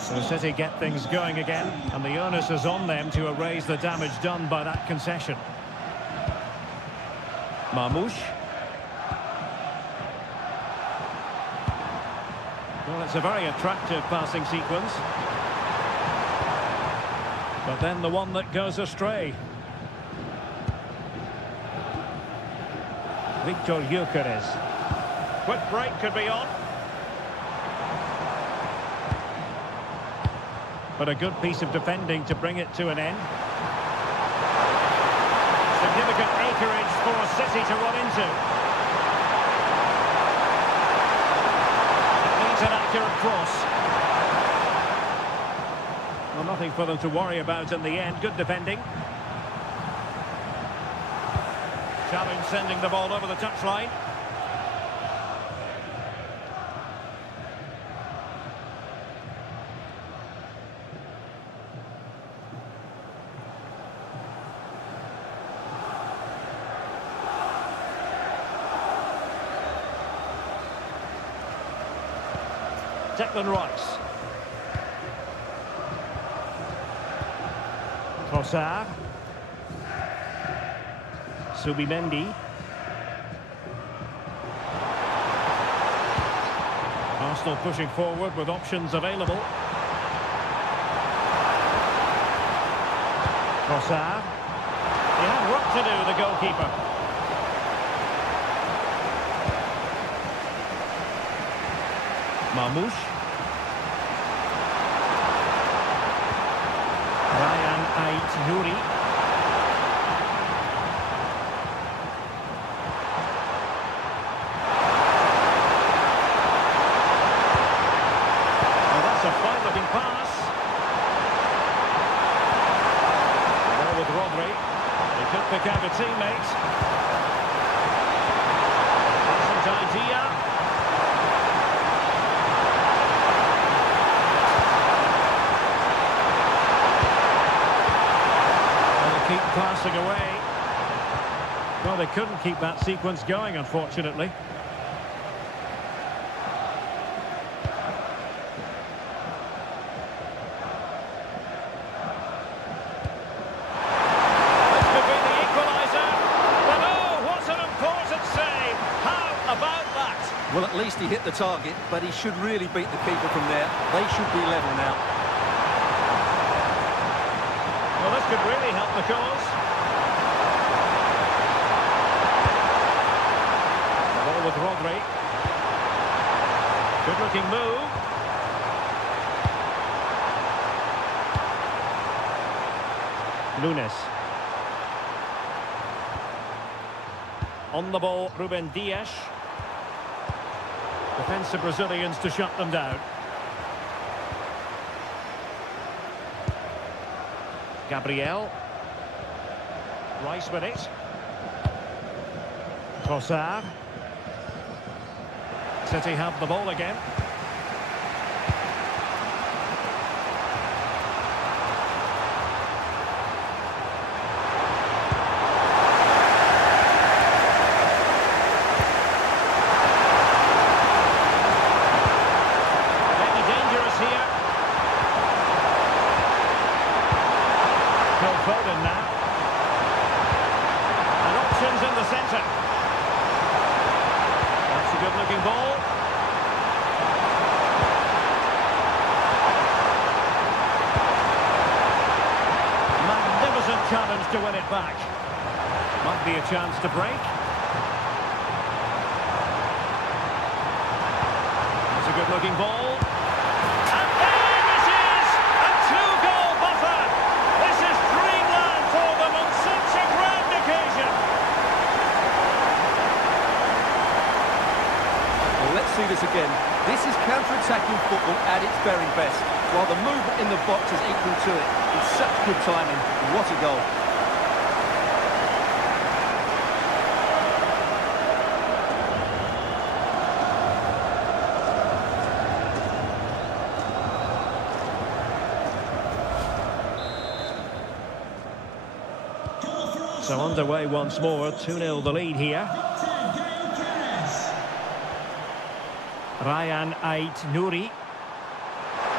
So City get things going again, and the onus is on them to erase the damage done by that concession. Marmoush. Well, it's a very attractive passing sequence. But then the one that goes astray. Victor Gyökeres. Quick break could be on. But a good piece of defending to bring it to an end. Significant acreage for City to run into. It needs an accurate cross. Well, nothing for them to worry about in the end. Good defending. Challenge sending the ball over the touchline. Declan Rice. Trossard. Subimendi. Arsenal pushing forward with options available. Trossard. He had work to do, the goalkeeper. Marmoush. Ryan Ait-Nouri. Well, that's a fine-looking pass. Ball with Rodri. He could pick out a teammate. Good idea. They'll keep passing away. Well, they couldn't keep that sequence going, unfortunately. This could be the equaliser. But oh, what an important save. How about that? Well, at least he hit the target, but he should really beat the keeper from there. They should be level now. Well, this could really help the cause. The ball with Rodri. Good-looking move. Nunes. On the ball, Ruben Dias. Defensive Brazilians to shut them down. Gabriel. Rice with it. Trossard. City have the ball again. Maybe dangerous here. Phil Foden now. And options in the centre. That's a good-looking ball. Magnificent challenge to win it back. Might be a chance to break. That's a good-looking ball. And there it is! A two-goal buffer! This is dreamland for them on such a grand occasion. Well, let's see this again. This is counter-attacking football at its very best. While the movement in the box is equal to it. It's such good timing. What a goal. So underway once more, 2-0 the lead here. Ryan Ait-Nouri.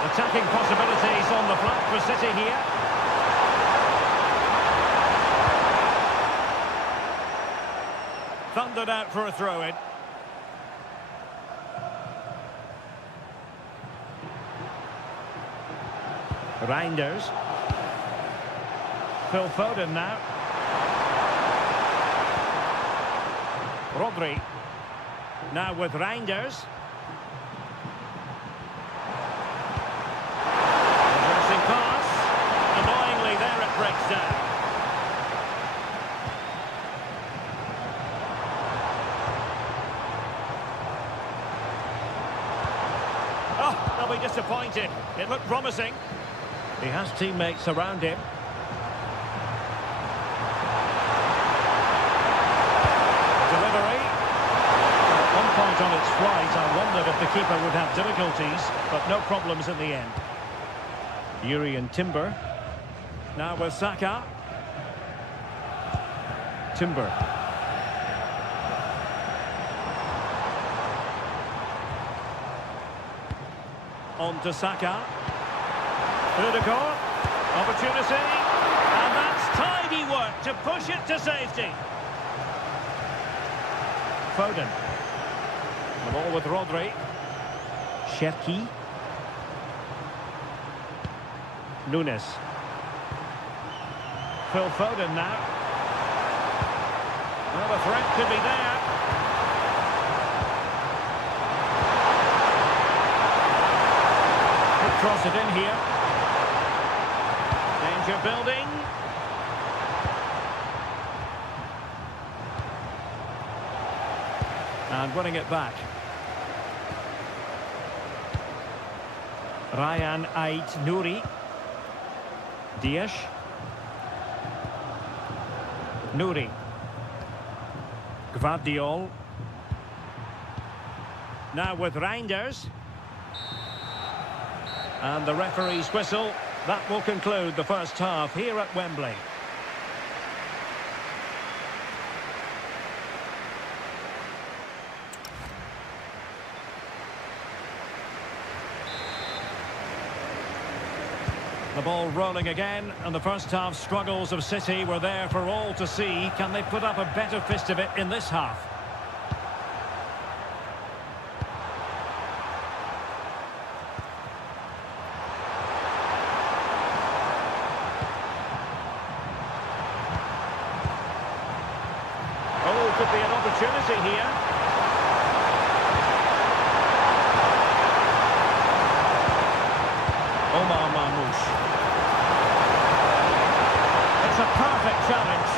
Attacking possibilities on the flank for City here. Thundered out for a throw-in. Reinders. Phil Foden now. Rodri. Now with Reinders. Reversing pass. Annoyingly there it breaks down. Oh, they'll be disappointed. It looked promising. He has teammates around him. Delivery. At one point on its flight, I wondered if the keeper would have difficulties, but no problems in the end. Yuri and Timber. Now with Saka. Timber. On to Saka. Ødegaard. Opportunity. And that's tidy work to push it to safety. Foden. The ball with Rodri. Cherki. Nunes. Phil Foden now. Well, the threat could be there. Could cross it in here. Danger building. And winning it back. Ryan Ait-Nouri. Dias. Nouri. Gvardiol. Now with Reinders. And the referee's whistle. That will conclude the first half here at Wembley. The ball rolling again, and the first half struggles of City were there for all to see. Can they put up a better fist of it in this half? Oh, could be an opportunity here. Omar Marmoush. It's a perfect challenge.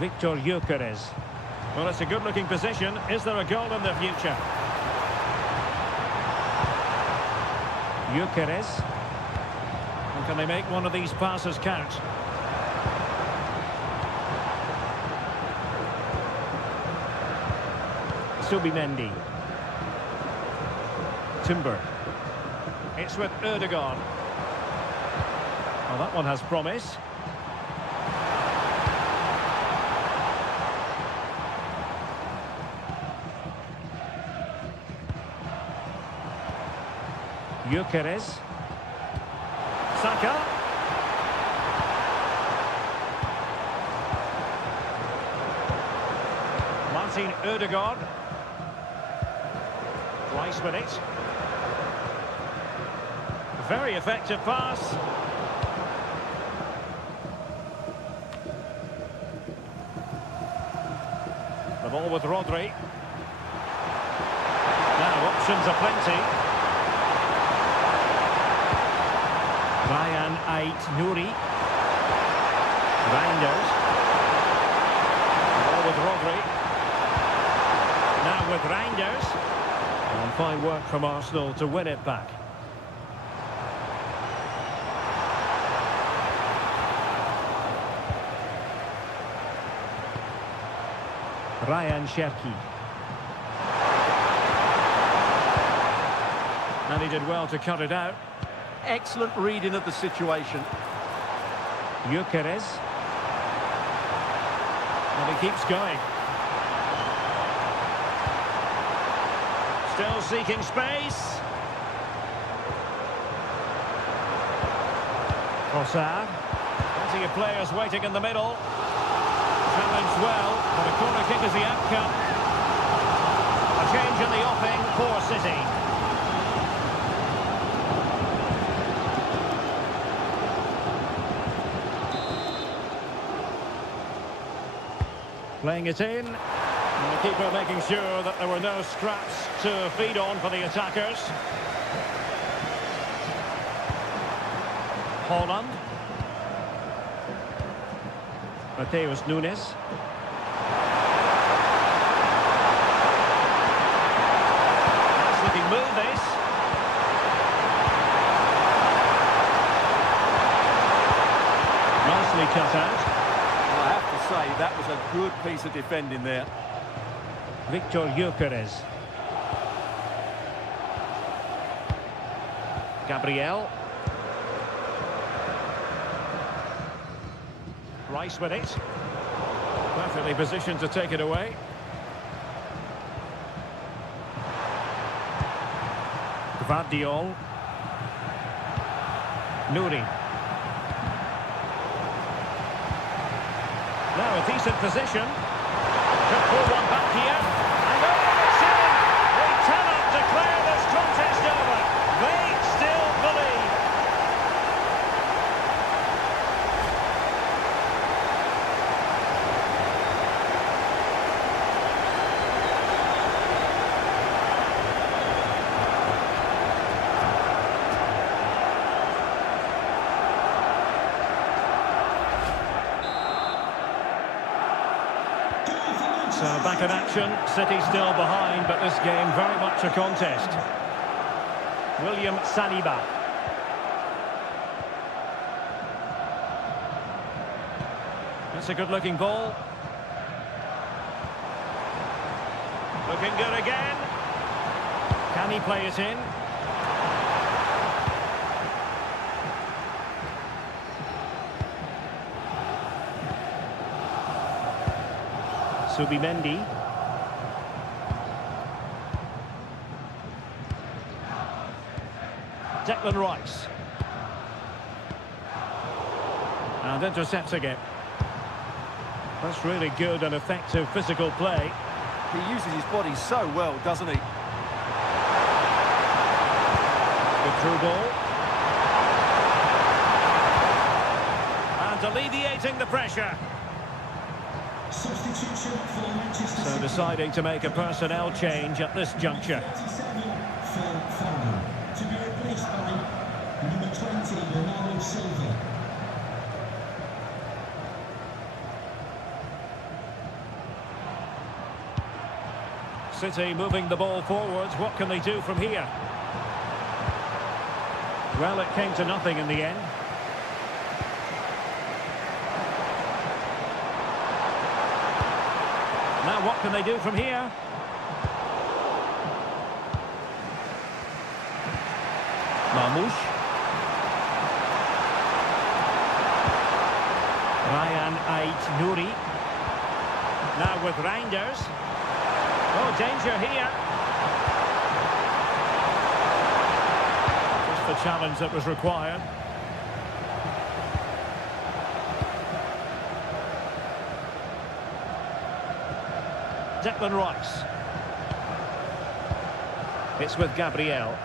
Victor Gyökeres. Well, it's a good-looking position. Is there a goal in the future? Gyökeres. And can they make one of these passes count? Subimendi. Timber. It's with Ødegaard. Well, that one has promise. Gyökeres. Saka. Martin Ødegaard. Rice with it. Very effective pass. The ball with Rodri. Now options are plenty. Ryan Ait-Nouri. Reinders. The ball with Rodri. Now with Reinders. And fine work from Arsenal to win it back. Ryan Cherki. And he did well to cut it out. Excellent reading of the situation. Gyökeres. And he keeps going. Still seeking space. Trossard. Plenty of players waiting in the middle. Challenged well, but a corner kick is the outcome. A change in the offing for City. Playing it in. And the keeper making sure that there were no scraps to feed on for the attackers. Haaland. Mateus Nunes. Nice looking move, this. Nicely cut out. Well, I have to say, that was a good piece of defending there. Victor Gyökeres. Gabriel. Rice with it. Perfectly positioned to take it away. Gvardiol. Nouri. Now a decent position. Could pull one back here. And oh, it's in! We cannot declare this contest over. They still believe. So back in action, City still behind, but this game very much a contest. William Saliba. That's a good-looking ball. Looking good again. Can he play it in? Subimendi. Declan Rice. And intercepting it. That's really good and effective physical play. He uses his body so well, doesn't he? Good through ball. And alleviating the pressure. Substitution for Manchester So City. deciding to make a personnel change at this juncture. 37 for Foden. To be replaced by number 20, Bernardo Silva. City moving the ball forwards. What can they do from here? Well, it came to nothing in the end. Now what can they do from here? Marmoush. Ryan Ait-Nouri. Now with Reinders. Oh, danger here. Just the challenge that was required. Declan Rice. It's with Gabriel.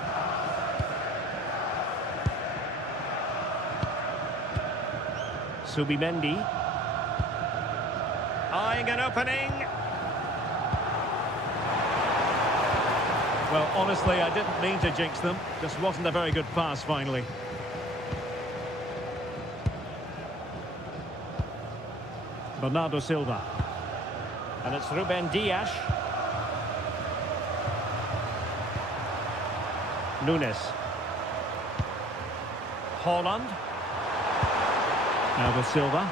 Subimendi. Eyeing an opening. Well, honestly, I didn't mean to jinx them. Just wasn't a very good pass, finally. Bernardo Silva. And it's Ruben Dias. Nunes. Haaland. Now with Silva.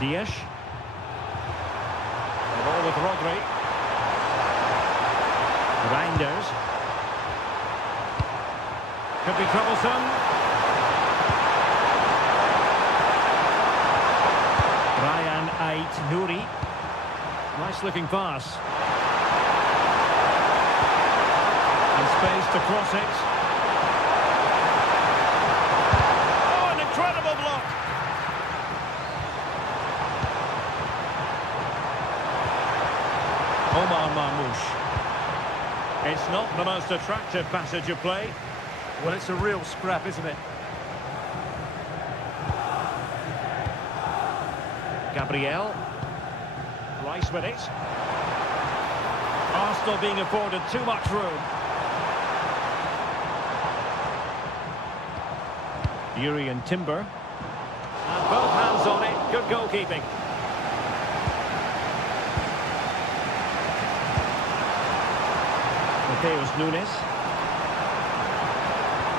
Dias. The ball with Rodri. Reinders. Could be troublesome. Ryan Ait-Nouri. Nice looking pass. And space to cross it. Oh, an incredible block. Omar Marmoush. It's not the most attractive passage of play. Well, it's a real scrap, isn't it? Gabriel. Rice with it. Arsenal being afforded too much room. Yuri and Timber. And both hands on it. Good goalkeeping. Mateus Nunes.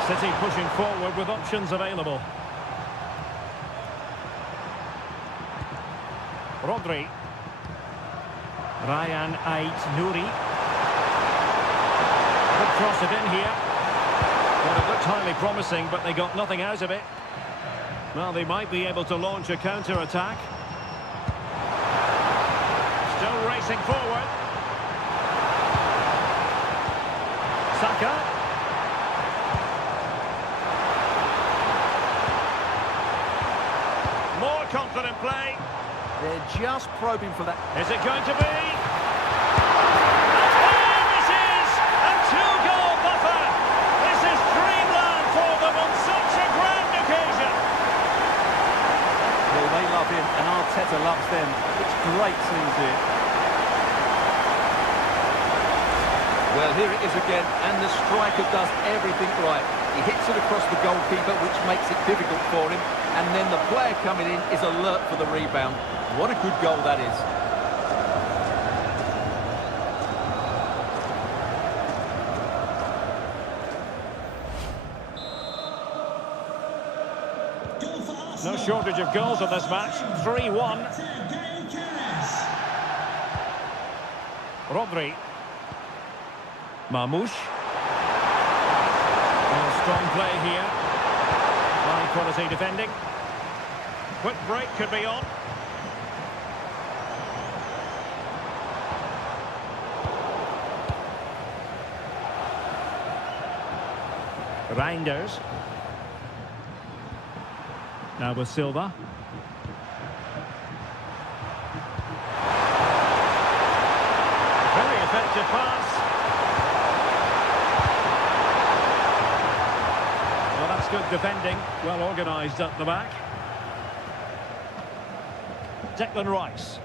City pushing forward with options available. Rodri. Ryan Ait-Nouri. Could cross it in here. Well, it looked highly promising, but they got nothing out of it. Well, they might be able to launch a counter-attack. Still racing forward. Saka. More confident play. They're just probing for that. Is it going to be? And it is! A two-goal buffer! This is dreamland for them on such a grand occasion! Well, they love him, and Arteta loves them. It's great scenes here. Well, here it is again, and the striker does everything right. He hits it across the goalkeeper, which makes it difficult for him, and then the player coming in is alert for the rebound. What a good goal that is. Goal for No shortage of goals in this match. 3-1. Rodri. Marmoush. Strong play here. High quality defending. Quick break could be on. Reinders. Now with Silva. Very effective pass. Well, that's good defending. Well organised at the back. Declan Rice.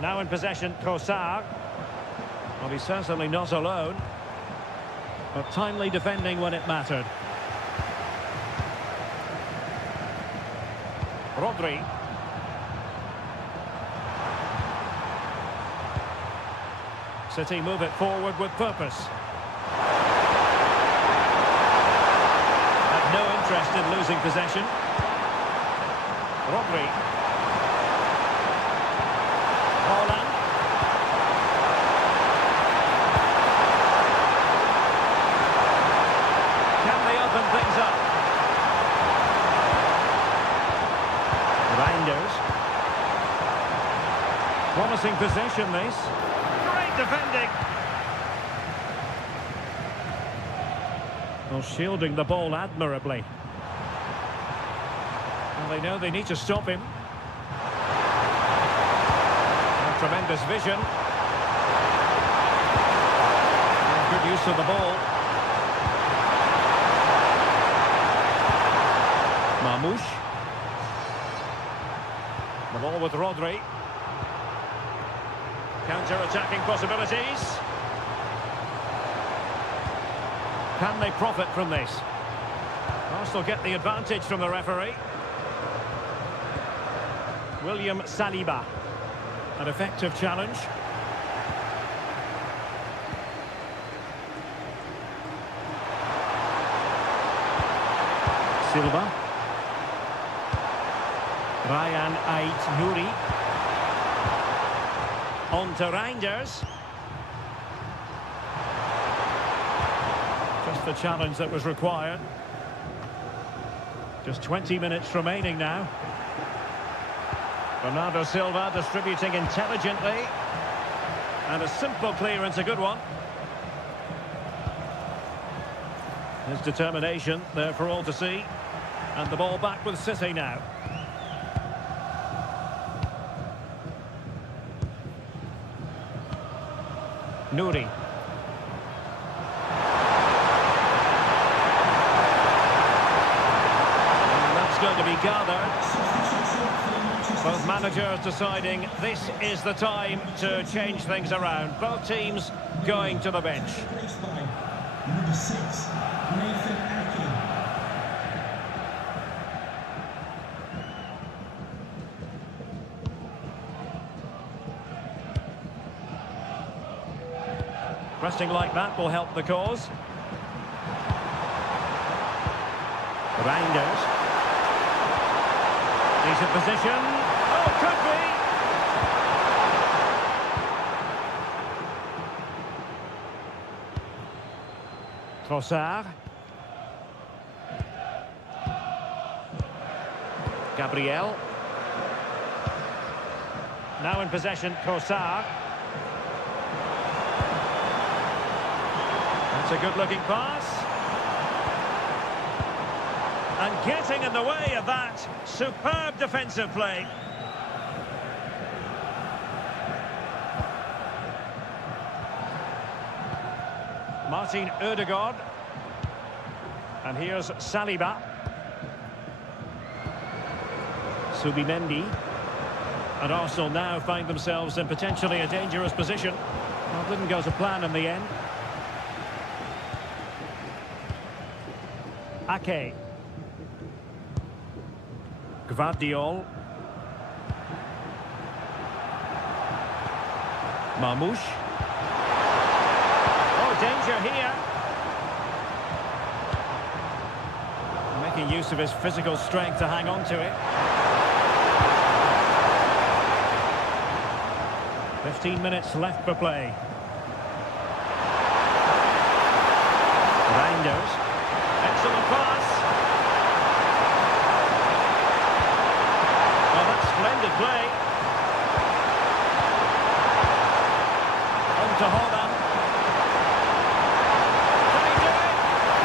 Now in possession, Kossar. Well, he's certainly not alone. But timely defending when it mattered. Rodri. City move it forward with purpose. Had no interest in losing possession. Rodri. Holland. Can they open things up? Reinders. Promising possession, this. Great defending. Well, shielding the ball admirably. Well, they know they need to stop him. Tremendous vision. Good use of the ball. Marmoush. The ball with Rodri. Counter-attacking possibilities. Can they profit from this? Arsenal get the advantage from the referee. William Saliba. An effective challenge. Silva. Ryan Ait-Nouri. On to Reinders. Just the challenge that was required. Just 20 minutes remaining now. Bernardo Silva distributing intelligently. And a simple clearance, a good one. His determination there for all to see. And the ball back with City now. Nouri. And that's going to be gathered. Both managers deciding this is the time to change things around. Both teams going to the bench. Number 6, Nathan Ake. Resting like that will help the cause. Reinders. Decent position. Oh, could be. Trossard. Gabriel. Now in possession, Trossard. That's a good-looking pass. And getting in the way of that superb defensive play. Martin Ødegaard. And here's Saliba. Subimendi. And Arsenal now find themselves in potentially a dangerous position. Well, didn't go to plan in the end. Ake. Gvardiol. Marmoush. Oh, danger here. making use of his physical strength to hang on to it. 15 minutes left for play. Reinders. Excellent pass. Well, that's splendid play. On to Holland. Can he do it?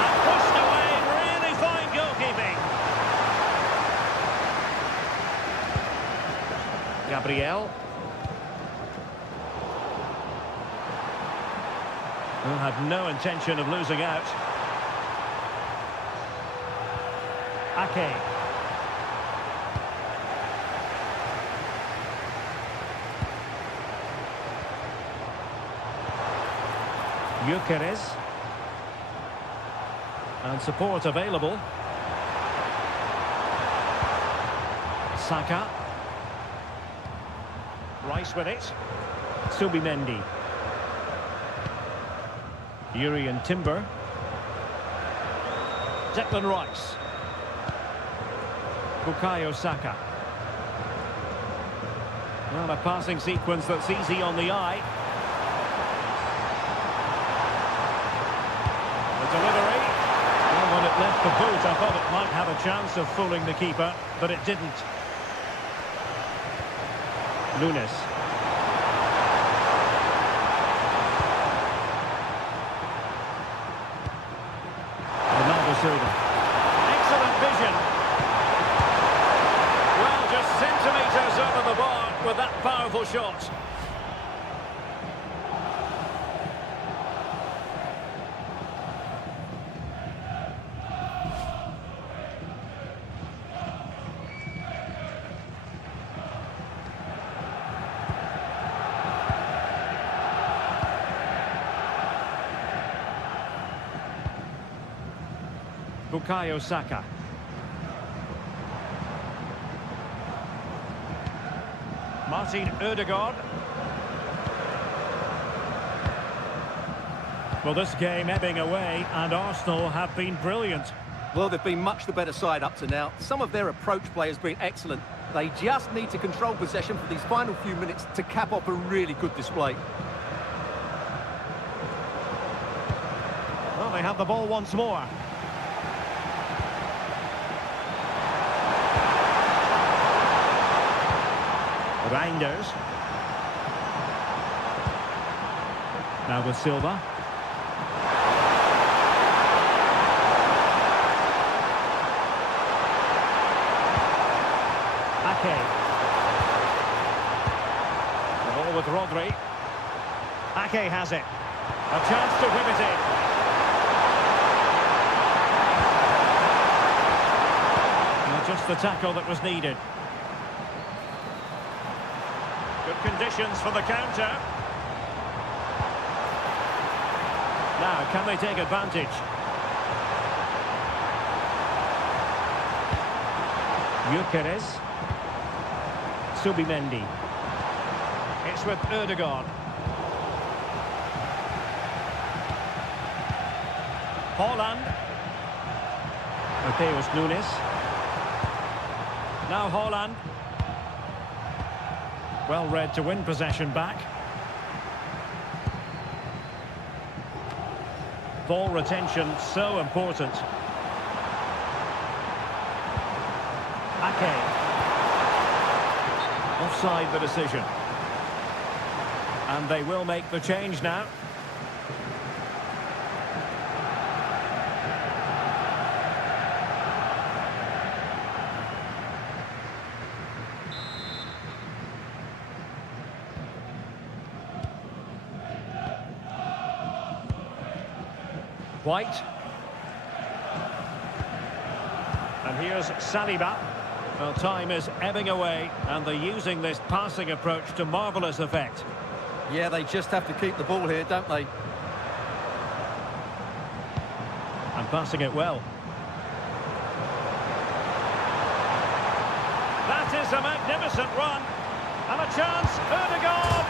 And pushed away. Really fine goalkeeping. Gabriel. Who had no intention of losing out. Ake. Gyökeres. And support available. Saka. Rice with it. Subimendi. Yuri and Timber. Declan Rice. Bukayo Saka. Well, a passing sequence that's easy on the eye. The delivery. Well, when it left the boot, I thought it might have a chance of fooling the keeper, but it didn't. Nunes. Excellent vision. Well, just centimetres over the bar with that powerful shot. Bukayo Saka. Martin Ødegaard. Well, this game ebbing away, and Arsenal have been brilliant. Well, they've been much the better side up to now. Some of their approach play has been excellent. They just need to control possession for these final few minutes to cap off a really good display. Well, they have the ball once more. Reinders. Now with Silva. Ake. The ball with Rodri. Ake has it. A chance to whip it in. Well, just the tackle that was needed. Good conditions for the counter. Now, can they take advantage? Gyökeres. Subimendi. It's with Ødegaard. Holland. Mateus Nunes. Now Holland. Well read to win possession back. Ball retention so important. Ake. Offside the decision. And they will make the change now. White. And here's Saliba. Well, time is ebbing away, and they're using this passing approach to marvellous effect. Yeah, they just have to keep the ball here, don't they? And passing it well. That is a magnificent run. And a chance, Ødegaard.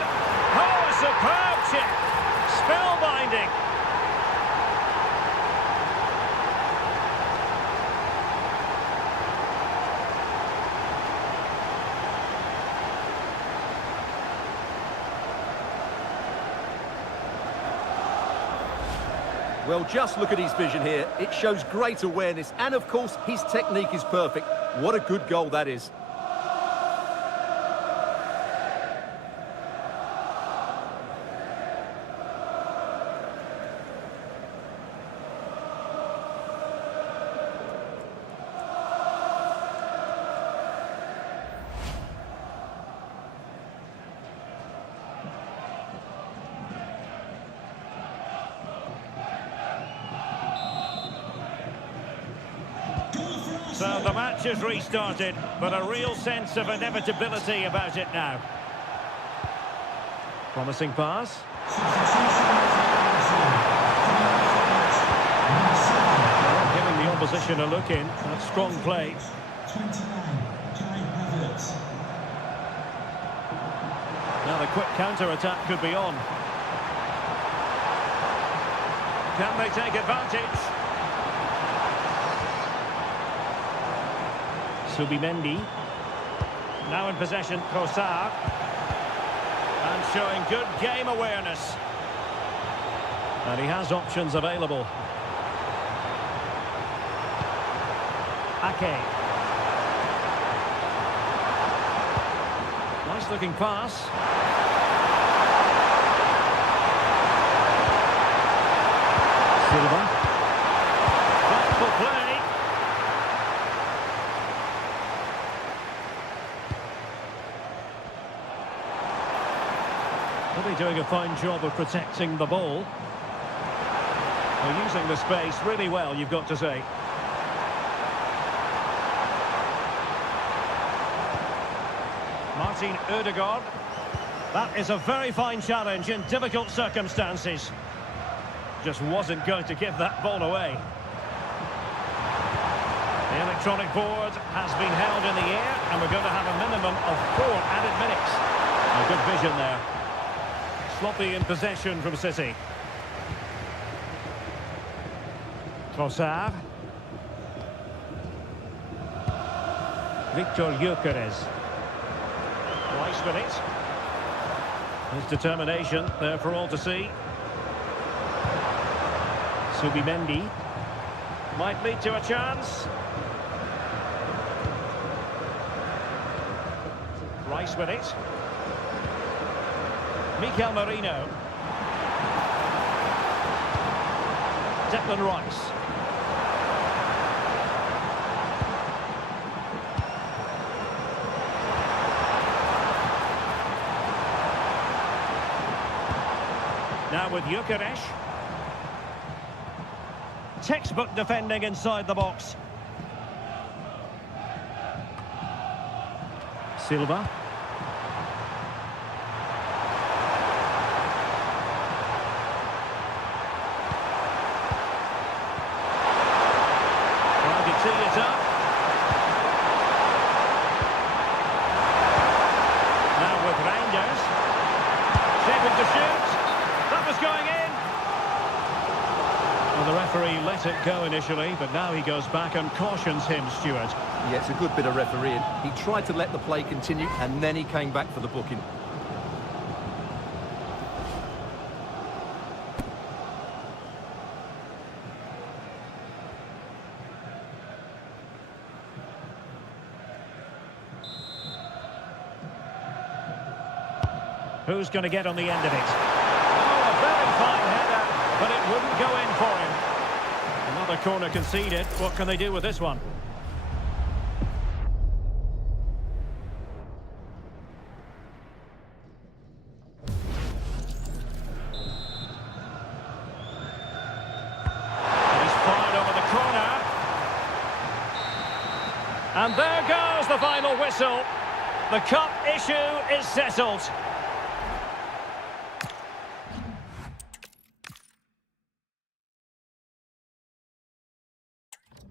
Oh, a superb chip. Spellbinding. Well, just look at his vision here. It shows great awareness, and of course, his technique is perfect. What a good goal that is. So the match has restarted, but a real sense of inevitability about it now. Promising pass. Giving the opposition a look in. That's strong play. 29, Now the quick counter-attack could be on. Can they take advantage? Subimendi. Now in possession, Trossard. And showing good game awareness. And he has options available. Ake. Nice looking pass. Silva. Thoughtful play. Really doing a fine job of protecting the ball. They're using the space really well, you've got to say. Martin Ødegaard. That is a very fine challenge in difficult circumstances. Just wasn't going to give that ball away. The electronic board has been held in the air, and we're going to have a minimum of 4 added minutes. A good vision there. Sloppy in possession from City. Trossard. Victor Gyökeres. Rice with it. His determination there for all to see. Subimendi. Might lead to a chance. Rice with it. Mikel Merino. Declan Rice. Now with Gyökeres. Textbook defending inside the box. Silva. Tee it up. Now with Reinders. Shaping to shoot. That was going in. Well, the referee let it go initially, but now he goes back and cautions him, Stuart. Yeah, it's a good bit of refereeing. He tried to let the play continue, and then he came back for the booking. Who's going to get on the end of it? Oh, a very fine header, but it wouldn't go in for him. Another corner conceded. What can they do with this one? He's fired over the corner. And there goes the final whistle. The cup issue is settled.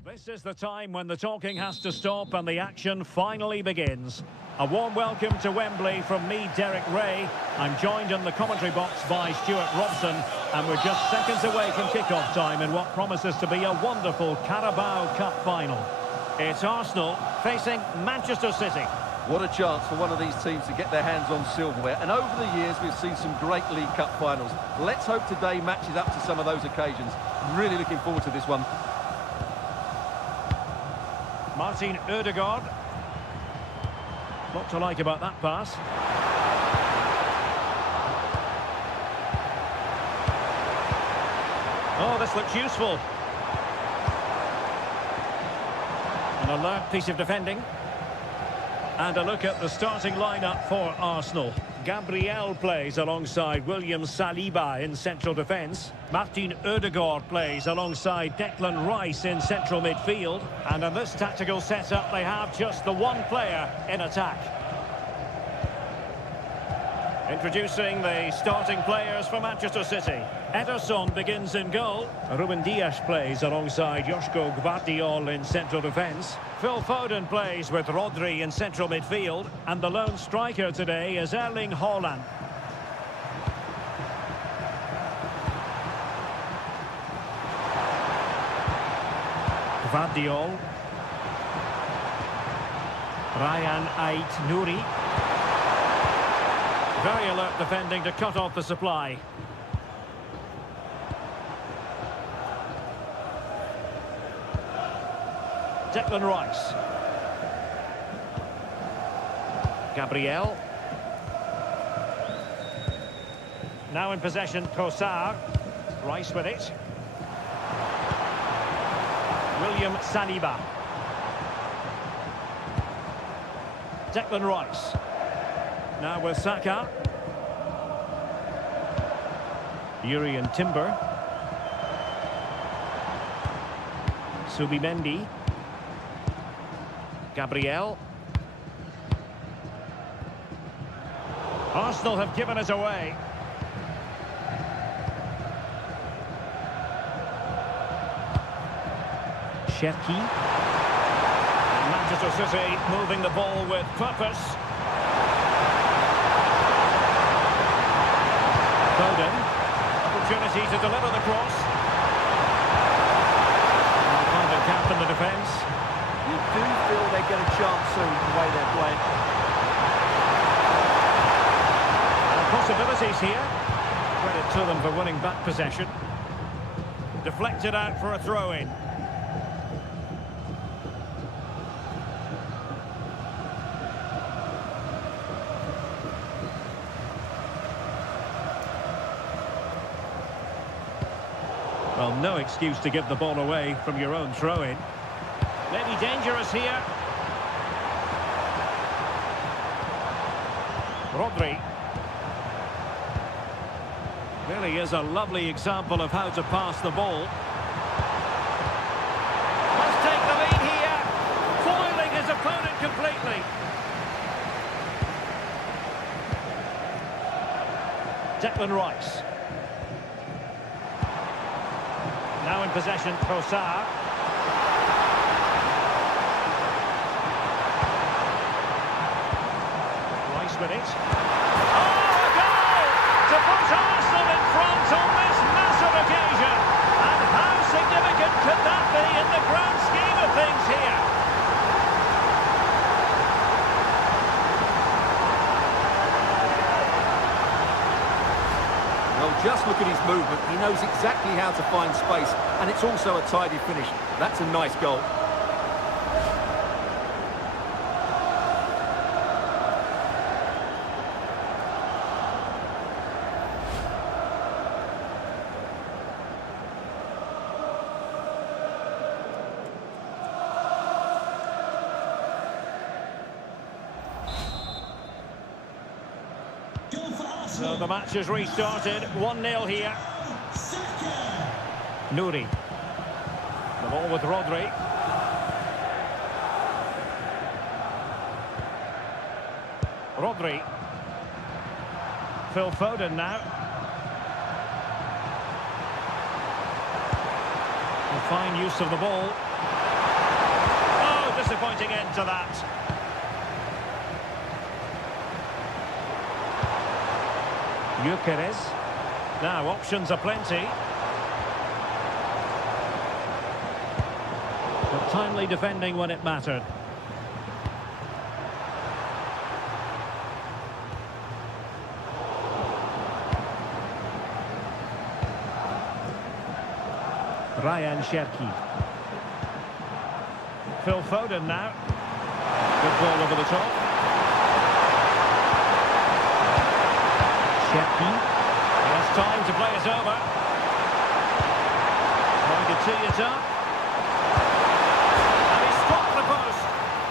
This is the time when the talking has to stop and the action finally begins. A warm welcome to Wembley from me, Derek Ray. I'm joined in the commentary box by Stuart Robson, and we're just seconds away from kick-off time in what promises to be a wonderful Carabao Cup final. It's Arsenal facing Manchester City. What a chance for one of these teams to get their hands on silverware. And over the years, we've seen some great League Cup finals. Let's hope today matches up to some of those occasions. Really looking forward to this one. Martin Ødegaard. What to like about that pass? Oh, this looks useful. An alert piece of defending. And a look at the starting lineup for Arsenal. Gabriel plays alongside William Saliba in central defence. Martin Ødegaard plays alongside Declan Rice in central midfield. And in this tactical setup, they have just the one player in attack. Introducing the starting players for Manchester City. Ederson begins in goal. Ruben Dias plays alongside Joško Gvardiol in central defence. Phil Foden plays with Rodri in central midfield. And the lone striker today is Erling Haaland. Gvardiol. Ryan Ait-Nouri. Very alert defending to cut off the supply. Declan Rice. Gabriel. Now in possession, Trossard. Rice with it. William Saliba. Declan Rice. Now with Saka. Yuri and Timber. Subimendi. Gabriel. Arsenal have given us away. Cherki. Manchester City moving the ball with purpose. Foden. Opportunity to deliver the cross. And find a gap in the defence. You do feel they get a chance soon the way they're playing. And possibilities here. Credit to them for winning back possession. Deflected out for a throw-in. Well, no excuse to give the ball away from your own throw-in. Maybe dangerous here. Rodri. Really is a lovely example of how to pass the ball. Must take the lead here. Foiling his opponent completely. Declan Rice. Now in possession, Trossard. Rice with it. Oh, a goal! To put Arsenal in front on this massive occasion. And how significant could that be in the grand scheme of things here? Just look at his movement. He knows exactly how to find space, and it's also a tidy finish. That's a nice goal. So the match has restarted, 1-0 here. Nouri. The ball with Rodri. Rodri. Phil Foden now. A fine use of the ball. Oh, disappointing end to that. Gyökeres. Now options are plenty. But timely defending when it mattered. Ryan Cherki. Phil Foden now. Good ball over the top. Cherki. He has time to play it over. Trying to tee it up. And he struck the post.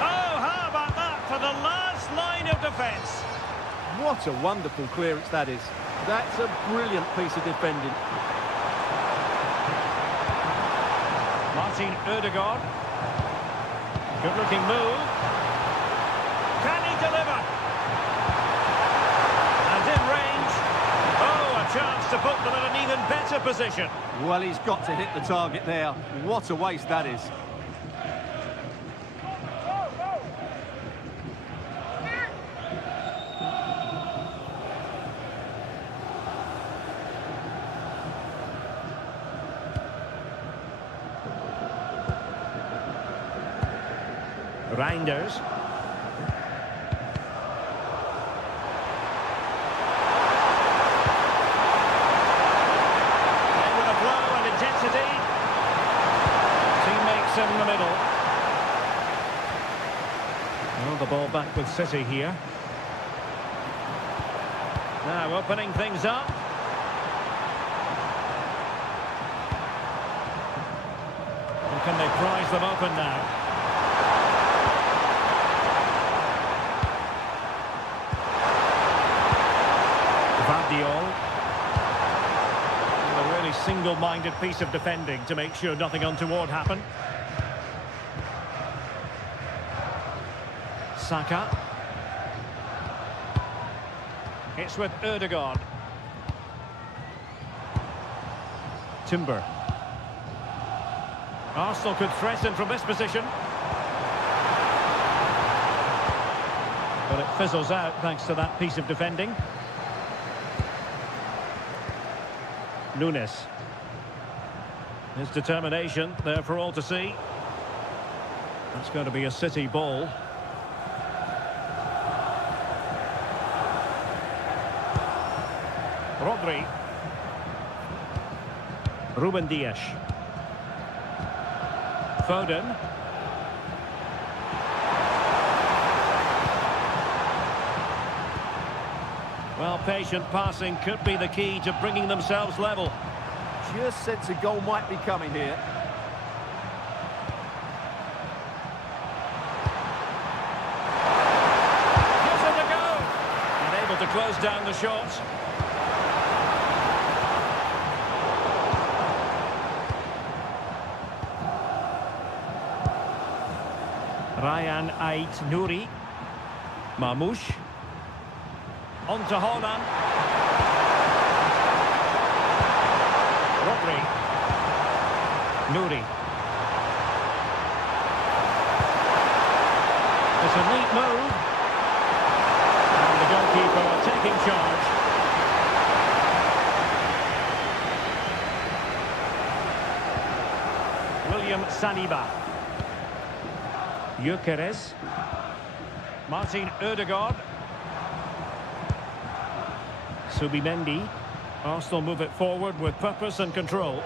Oh, how about that for the last line of defence? What a wonderful clearance that is. That's a brilliant piece of defending. Martin Ødegaard. Good-looking move. Can he deliver? And in range. Oh, a chance to put them in an even better position. Well, he's got to hit the target there. What a waste that is. Reinders. And with a blow and intensity. Teammates in the middle. Well, the ball back with City here. Now opening things up. And can they prise them open now? A really single-minded piece of defending to make sure nothing untoward happened. Saka. It's with Ødegaard. Timber. Arsenal could threaten from this position. But it fizzles out thanks to that piece of defending. Nunes. His determination there for all to see. That's going to be a City ball. Rodri. Ruben Dias. Foden. Well, patient passing could be the key to bringing themselves level. Just sense a goal might be coming here. Gives it a go. And able to close down the shots. Ryan Ait-Nouri. Mamouche. On to Haaland. Rodri. Nouri. It's a neat move. And the goalkeeper taking charge. William Saliba. Gyökeres. Martin Ødegaard. Subimendi. Arsenal move it forward with purpose and control.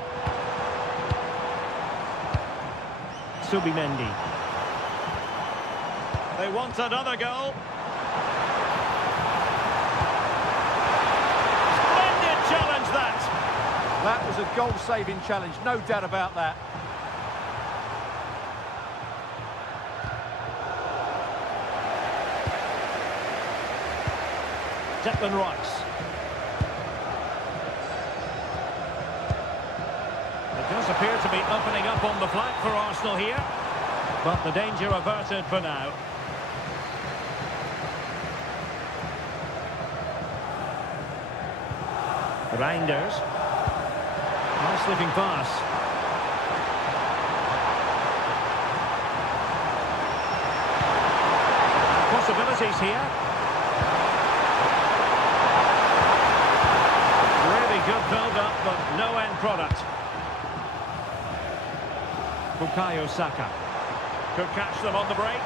Subimendi. They want another goal. Splendid challenge that. That was a goal-saving challenge, no doubt about that. Declan Rice. It does appear to be opening up on the flank for Arsenal here, but the danger averted for now. Reinders. Nice looking pass. Possibilities here. Really good build-up, but no end product. Bukayo Saka could catch them on the break.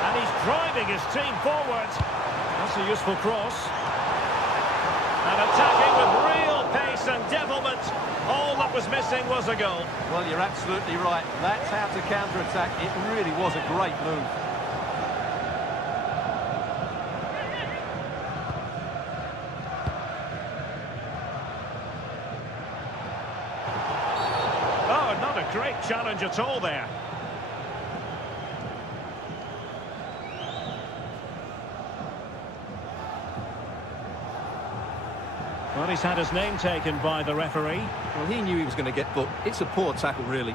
And he's driving his team forward. That's a useful cross. And attacking with real pace and devilment. All that was missing was a goal. Well, you're absolutely right. That's how to counter-attack. It really was a great move. Oh, not a great challenge at all there. Well, he's had his name taken by the referee. Well, he knew he was going to get booked. It's a poor tackle, really.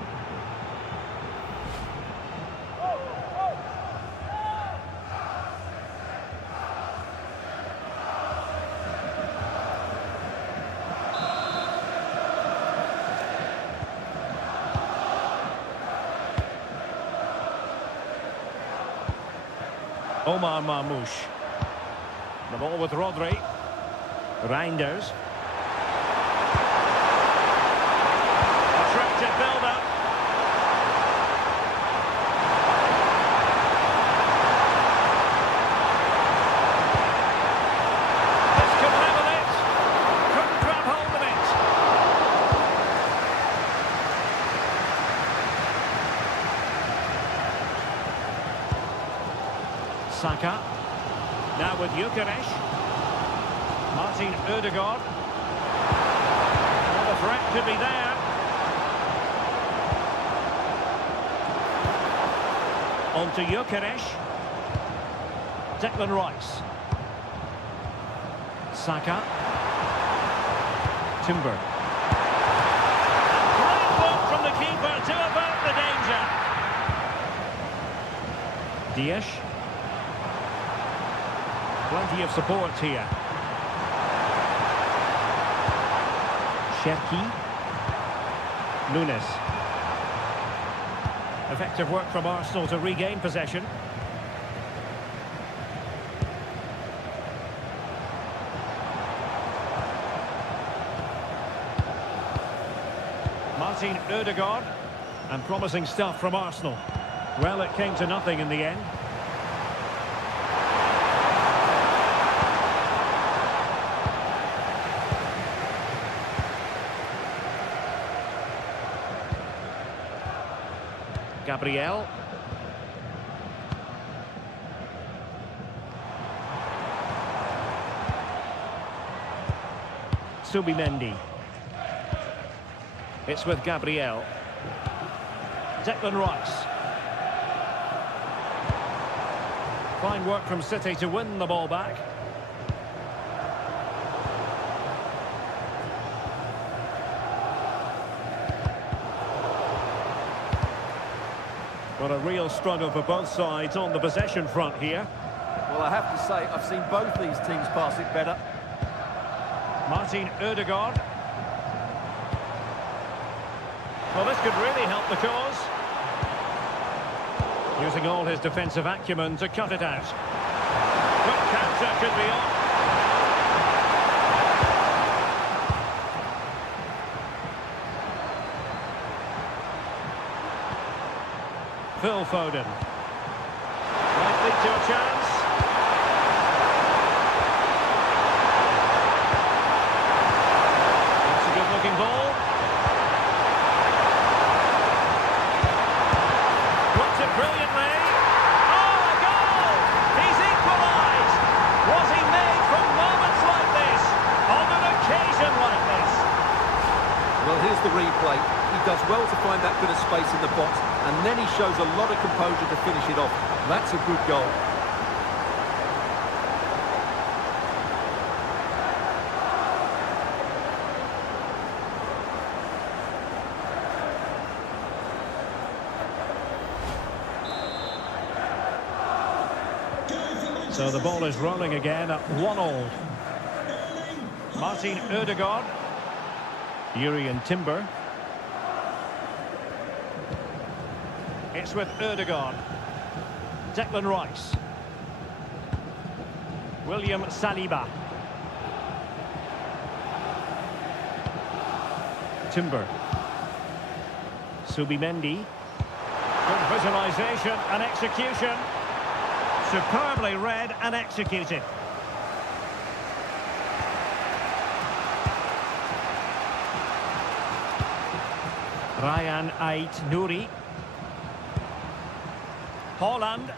Omar Marmouche. The ball with Rodri. Reinders. Attractive build-up. This could level it. Couldn't grab hold of it. Saka. Now with Gyökeres. Martin Ødegaard. Well, the threat could be there. On to Gyökeres. Declan Rice. Saka. Timber. Great block from the keeper to avert the danger. Dias. Plenty of support here. Cherki. Nunes. Effective work from Arsenal to regain possession. Martin Ødegaard. And promising stuff from Arsenal. Well, it came to nothing in the end. Gabriel. Subimendi. It's with Gabriel. Declan Rice. Fine work from City to win the ball back. Well, a real struggle for both sides on the possession front here. Well, I have to say, I've seen both these teams pass it better. Martin Ødegaard. Well, this could really help the cause. Using all his defensive acumen to cut it out. Quick counter could be on. Phil Foden. Might lead to a chance. That's a good-looking ball. Puts it brilliantly. Oh, a goal! He's equalised! Was he made from moments like this? On an occasion like this? Well, here's the replay. He does well to find that bit of space in the box, and then he shows a lot of composure to finish it off. That's a good goal. So the ball is rolling again at 1-1. Martin Ødegaard. Jurriën Timber. It's with Ødegaard. Declan Rice. William Saliba. Timber. Subimendi. Good visualisation and execution. Superbly read and executed. Ryan Ait Nouri. Holland.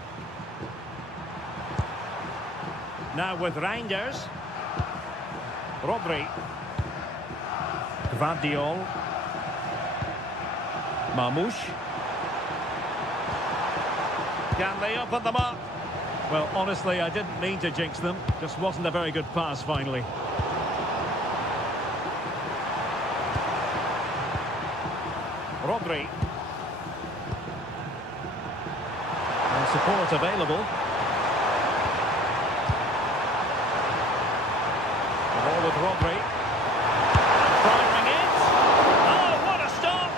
Now with Reinders. Rodri. Gvardiol. Mamouche. Can they open them up? Well, honestly, I didn't mean to jinx them. Just wasn't a very good pass, finally. Rodri. And support available. The ball with Rodri. And firing it. Oh, what a stop!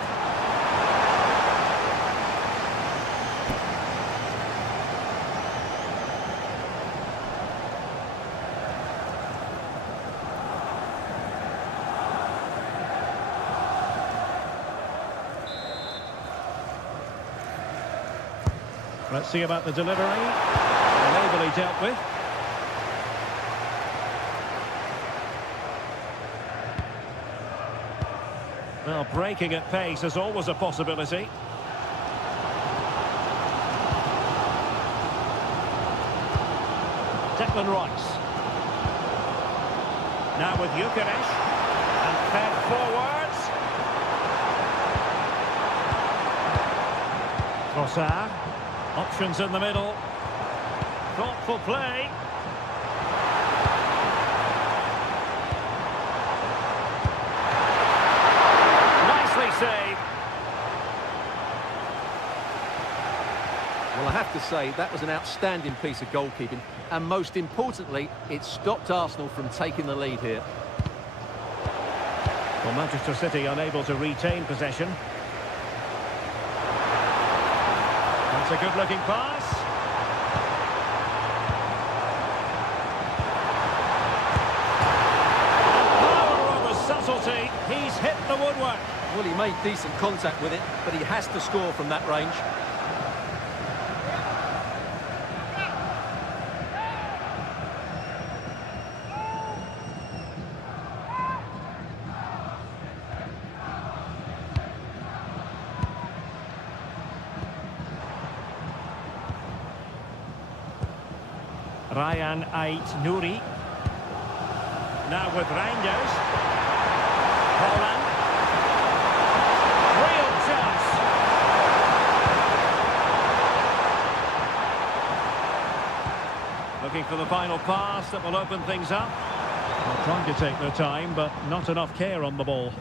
Let's see about the delivery. And ably dealt with. Well, breaking at pace is always a possibility. Declan Rice. Now with Gyökeres. And fed forwards. Trossard. Options in the middle. Thoughtful play. Nicely saved. Well, I have to say, that was an outstanding piece of goalkeeping. And most importantly, it stopped Arsenal from taking the lead here. Well, Manchester City unable to retain possession. That's a good-looking pass. And power over subtlety. He's hit the woodwork. Well, he made decent contact with it, but he has to score from that range. Ryan Ait Nouri. Now with Reinders. Holland. Real chance. Looking for the final pass that will open things up. Well, trying to take their time, but not enough care on the ball.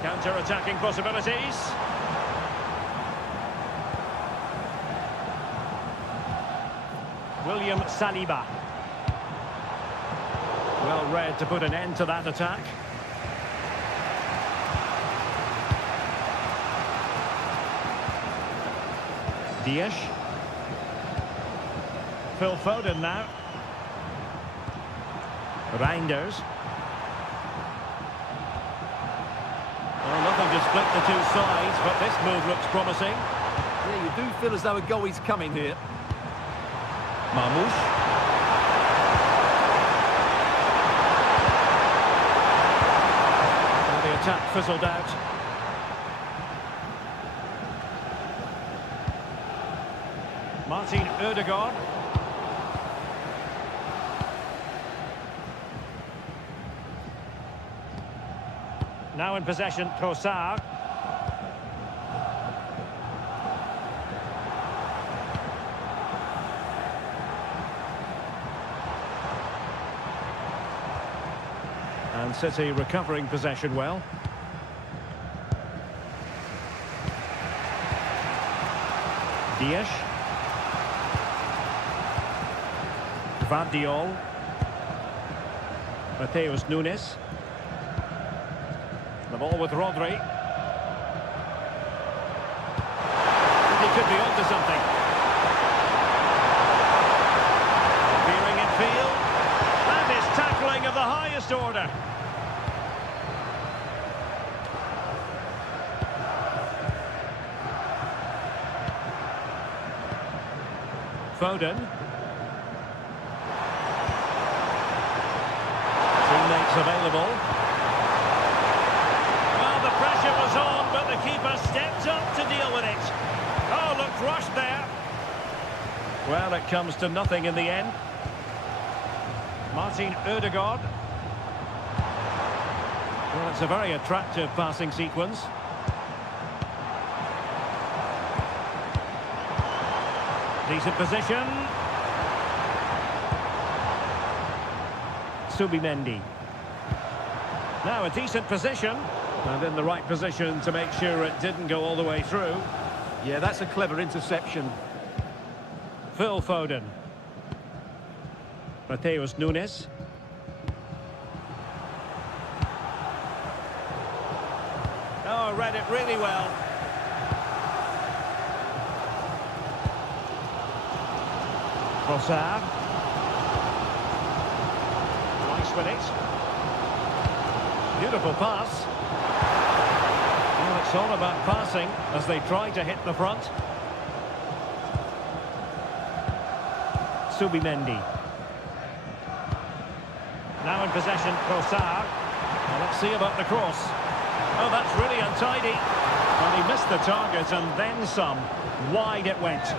Counter-attacking possibilities. William Saliba. Well read to put an end to that attack. Dias. Phil Foden now. Reinders. Well, nothing to split the two sides, but this move looks promising. Yeah, you do feel as though a goal is coming here. Mamouche. Well, the attack fizzled out. Martin Ødegaard. Now in possession, Trossard. And City recovering possession well. Dias. Gvardiol. Mateus Nunes. The ball with Rodri. He could be onto something. Veering in field. And his tackling of the highest order. Foden. Teammates available. Well, the pressure was on, but the keeper stayed. it comes to nothing in the end. Martin Odegaard. Well, it's a very attractive passing sequence. Decent position. Subimendi. Now a decent position. And in the right position to make sure it didn't go all the way through. Yeah, that's a clever interception. Phil Foden. Mateus Nunes. Oh, read it really well. Trossard. Rice with it. Beautiful pass. Well, it's all about passing as they try to hit the front. Subimendi. Now in possession, Trossard. Well, let's see about the cross. Oh, that's really untidy. Well, he missed the target and then some. Wide it went.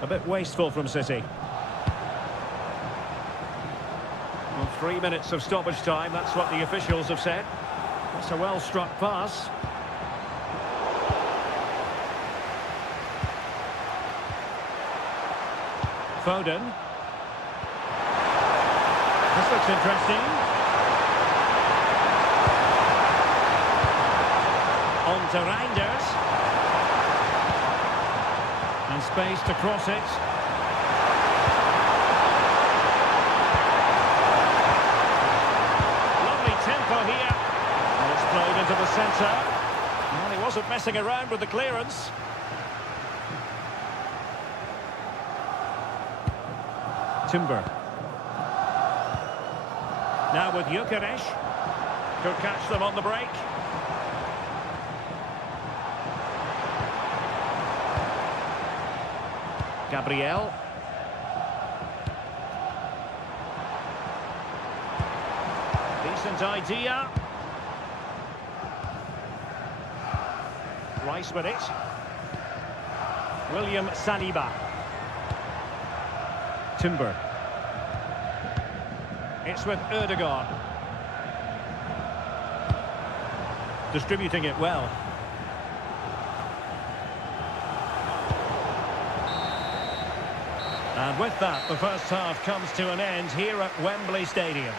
A bit wasteful from City. Well, 3 minutes of stoppage time, that's what the officials have said. That's a well-struck pass. Foden. This looks interesting. On to Reinders. And space to cross it. Lovely tempo here. And it's played into the centre. Well, he wasn't messing around with the clearance. Timber. Now with Gyökeres. Could catch them on the break. Gabriel. Decent idea. Rice with it. William Saliba. Timber. It's with Odegaard. Distributing it well. And with that, the first half comes to an end here at Wembley Stadium.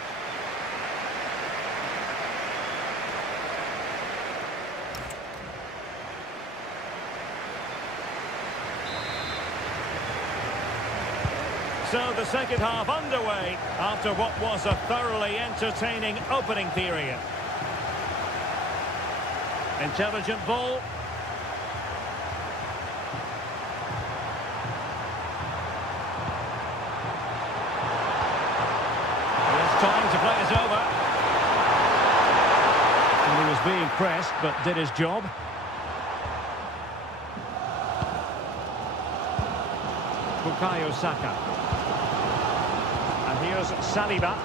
So the second half underway after what was a thoroughly entertaining opening period. Intelligent ball. Time to play it over. And he was being pressed, but did his job. Bukayo Saka. And here's Saliba.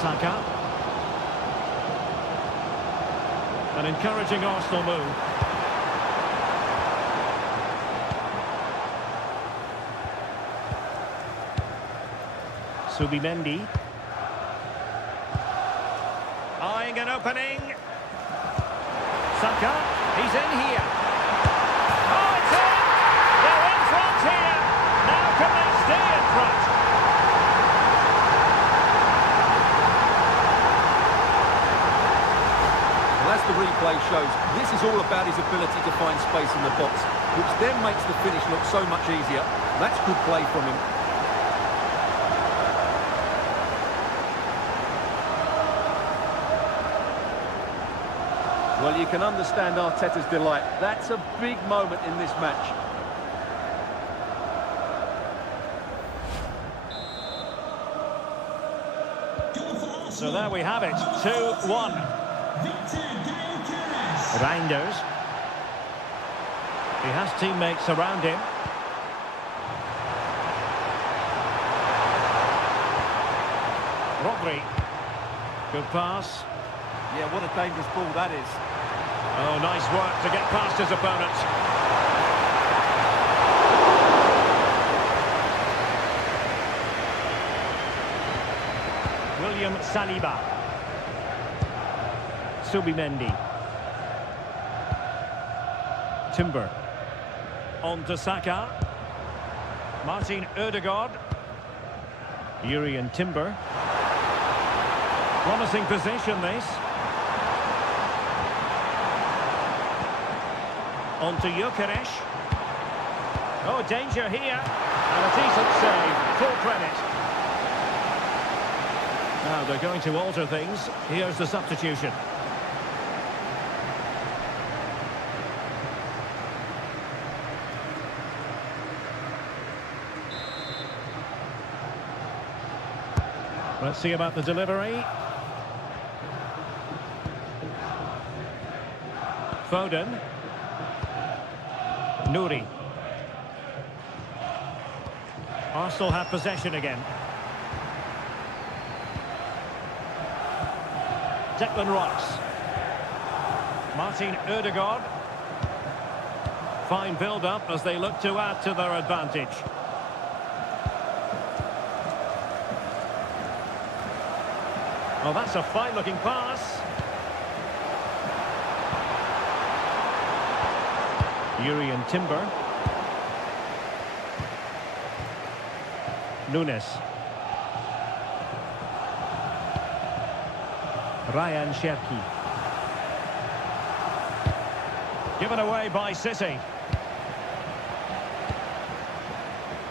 Saka. An encouraging Arsenal move. Subimendi. Eyeing an opening. Saka. He's in here. Oh, it's in! They're in front here. Now can they stay in front? Well, as the replay shows, this is all about his ability to find space in the box, which then makes the finish look so much easier. That's good play from him. Well, you can understand Arteta's delight. That's a big moment in this match. So there we have it, 2-1. Reinders. He has teammates around him. Rodri. Good pass. Yeah, what a dangerous ball that is. Oh, nice work to get past his opponent. William Saliba. Subimendi. Timber. On to Saka. Martin Ødegaard. Urian Timber. Promising position, this. On to Gyökeres. Oh, danger here. And a decent save. Full credit. Now they're going to alter things. Here's the substitution. Let's see about the delivery. Foden. Nouri. Arsenal have possession again. Declan Rice. Martin Ødegaard. Fine build-up as they look to add to their advantage. Oh, that's a fine-looking pass. Urian Timber. Nunes. Ryan Cherki. Given away by City.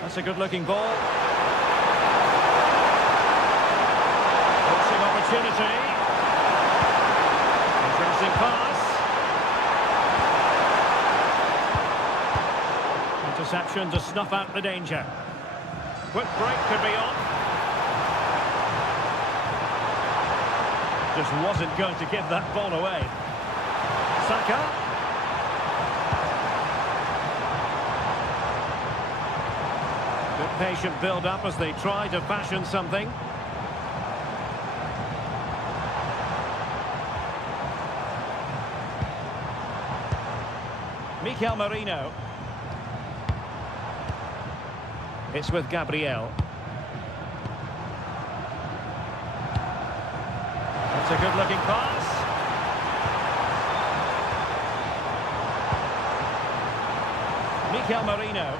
That's a good-looking ball. Crossing opportunity. Interesting pass. Interception to snuff out the danger. Quick break could be on. Just wasn't going to give that ball away. Saka. Good patient build-up as they try to fashion something. Mikel Merino. It's with Gabriel. That's a good-looking pass. Mikel Merino.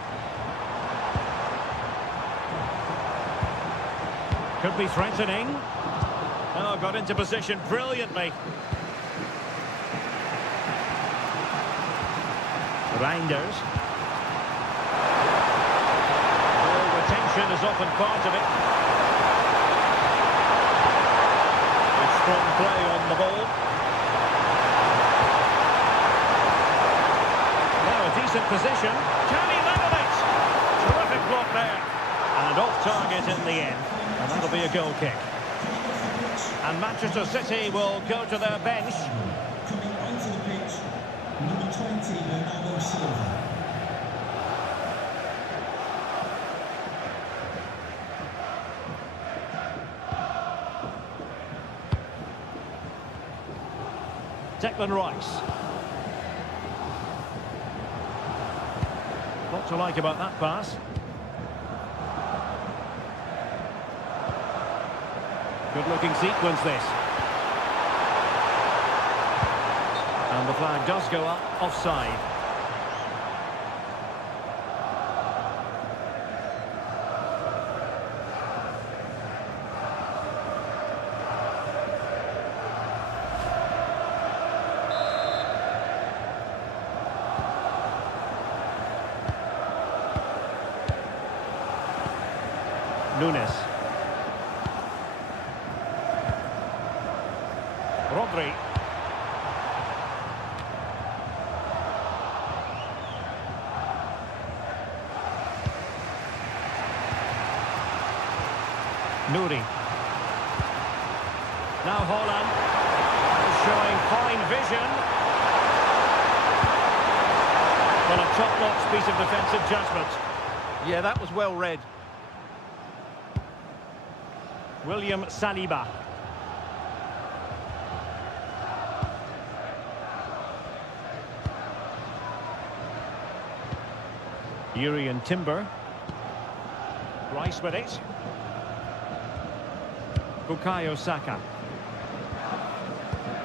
Could be threatening. Oh, got into position brilliantly. Reinders. Retention is often part of it. Good strong play on the ball. Now a decent position. Can he level it? Terrific block there. And off target in the end. And that'll be a goal kick. And Manchester City will go to their bench. Coming onto the pitch, number 20, Bernardo Silva. Declan Rice. What to like about that pass? Good-looking sequence, this. And the flag does go up, offside. Nunes. Rodri. Nouri. Now Haaland is showing fine vision. Well, a top-notch piece of defensive judgment. Yeah, that was well read. William Saliba. Urian Timber. Rice with it. Bukayo Saka.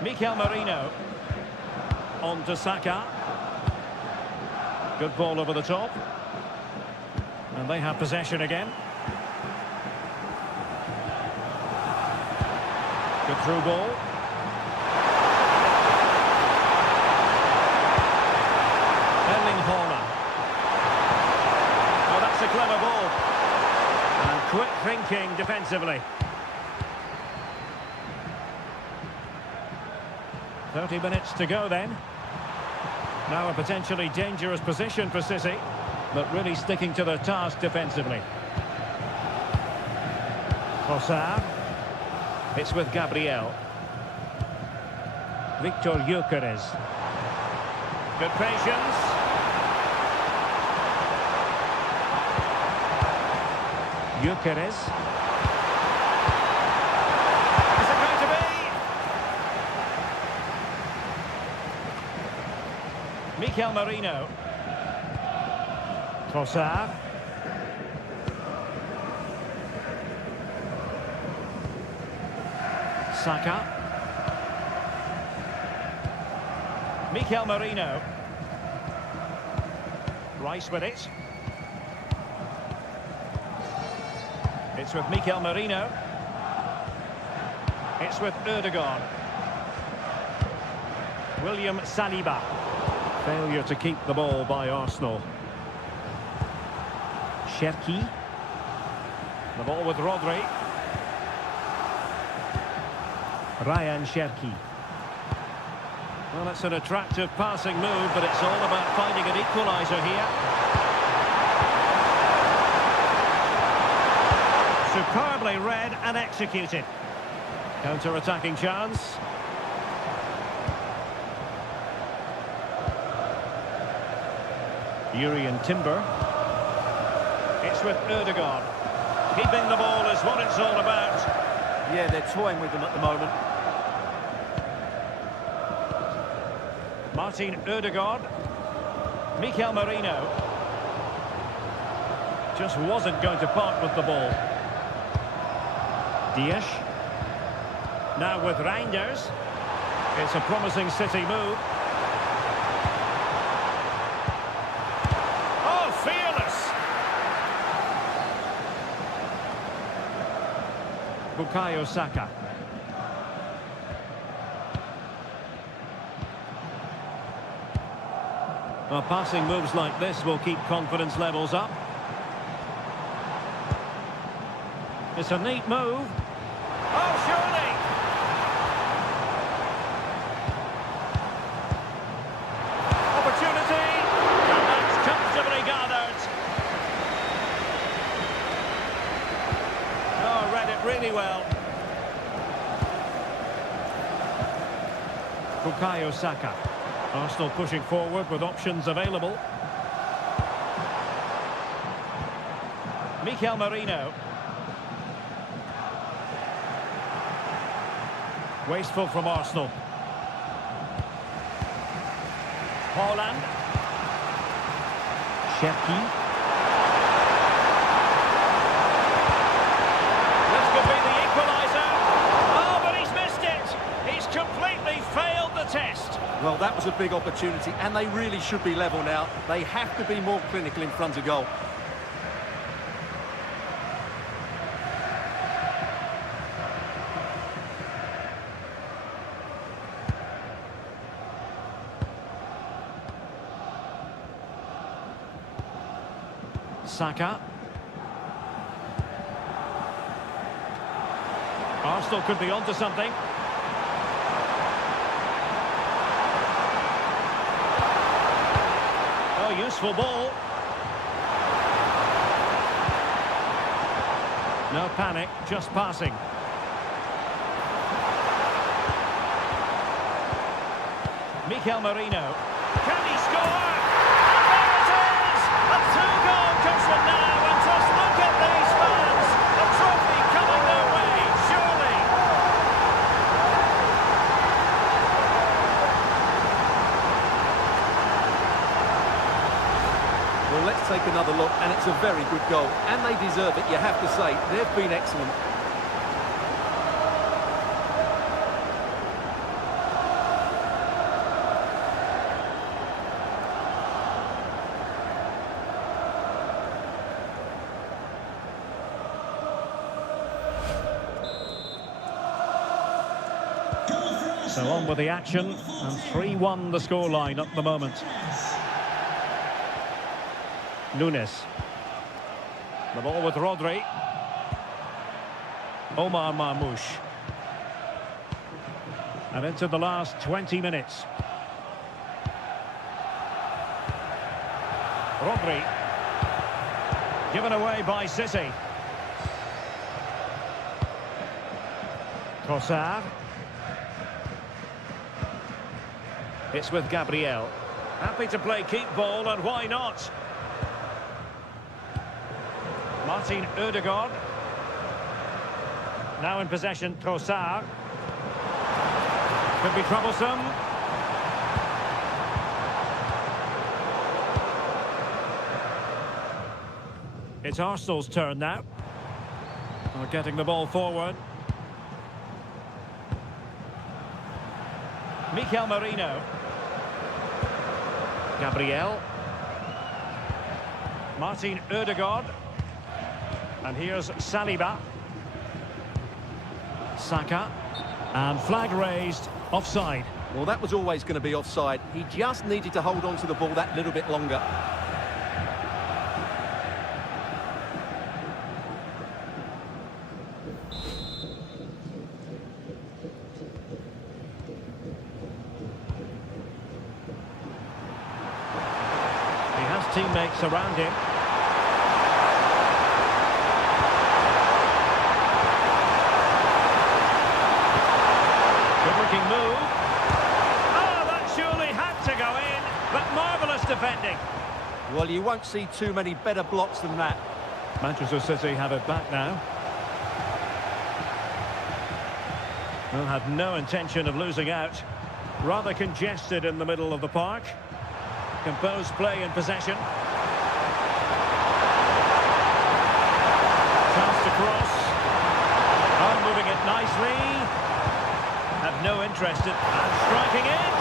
Mikel Merino. On to Saka. Good ball over the top. And they have possession again. Good through ball. Erling Haaland. Oh, that's a clever ball. And quick thinking defensively. 30 minutes to go then. Now a potentially dangerous position for City, but really sticking to their task defensively. Trossard. It's with Gabriel. Victor Gyökeres. Good patience. Gyökeres. Is it going to be? Mikel Merino. Trossard. Saka. Mikel Merino. Rice with it. It's with Mikel Merino. It's with Ødegaard. William Saliba. Failure to keep the ball by Arsenal. Cherki. The ball with Rodri. Ryan Cherki. Well, it's an attractive passing move, but it's all about finding an equaliser here. Superbly read and executed. Counter-attacking chance. Urian Timber. It's with Ødegaard. Keeping the ball is what it's all about. Yeah, they're toying with them at the moment. Martin Ødegaard. Mikel Merino. Just wasn't going to part with the ball. Dias. Now with Reinders. It's a promising City move. Oh, fearless! Bukayo Saka. Well, passing moves like this will keep confidence levels up. It's a neat move. Oh, surely! Opportunity! And that's comfortably gathered. Oh, read it really well. Bukayo Saka. Arsenal pushing forward with options available. Mikel Merino. Wasteful from Arsenal. Haaland. Cherki. This could be the equaliser. Oh, but he's missed it. He's completely failed the test. Well, that was a big opportunity, and they really should be level now. They have to be more clinical in front of goal. Saka. Arsenal could be onto something. Oh, useful ball. No panic, just passing. Mikel Merino. Can he score? And there it is! A two-goal cushion now, and just look at these fans. A trophy coming their way, surely. Well, let's take another look, and it's a very good goal. And they deserve it, you have to say. They've been excellent. So on with the action, and 3-1 the scoreline at the moment. Nunes. The ball with Rodri. Omar Marmoush. And into the last 20 minutes. Rodri. Given away by City. Trossard. It's with Gabriel. Happy to play keep ball, and why not? Martin Ødegaard. Now in possession, Trossard. Could be troublesome. It's Arsenal's turn now. They're getting the ball forward. Mikel Merino. Gabriel. Martin Ødegaard. And here's Saliba. Saka. And flag raised, offside. Well, that was always going to be offside. He just needed to hold on to the ball that little bit longer. He has teammates around him. Good-looking move. Oh, that surely had to go in, but marvellous defending. Well, you won't see too many better blocks than that. Manchester City have it back now. They'll have no intention of losing out. Rather congested in the middle of the park. Composed play in possession. Chance to cross. Oh, moving it nicely. Have no interest in and striking it.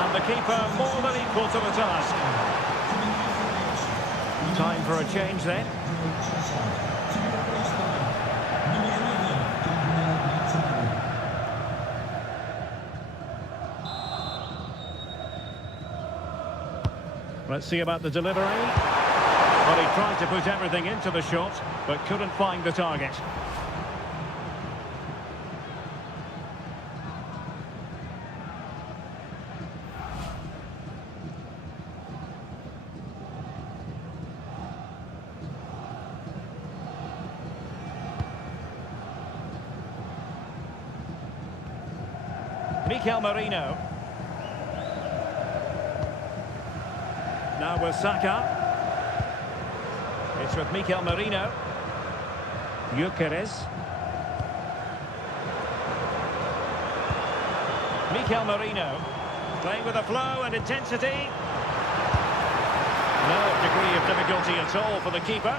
And the keeper more than equal to the task. Time for a change then. Let's see about the delivery. Well, he tried to put everything into the shot, but couldn't find the target. Mikel Merino. Now with Saka. It's with Mikel Merino. Gyökeres. Mikel Merino. Playing with a flow and intensity. No degree of difficulty at all for the keeper.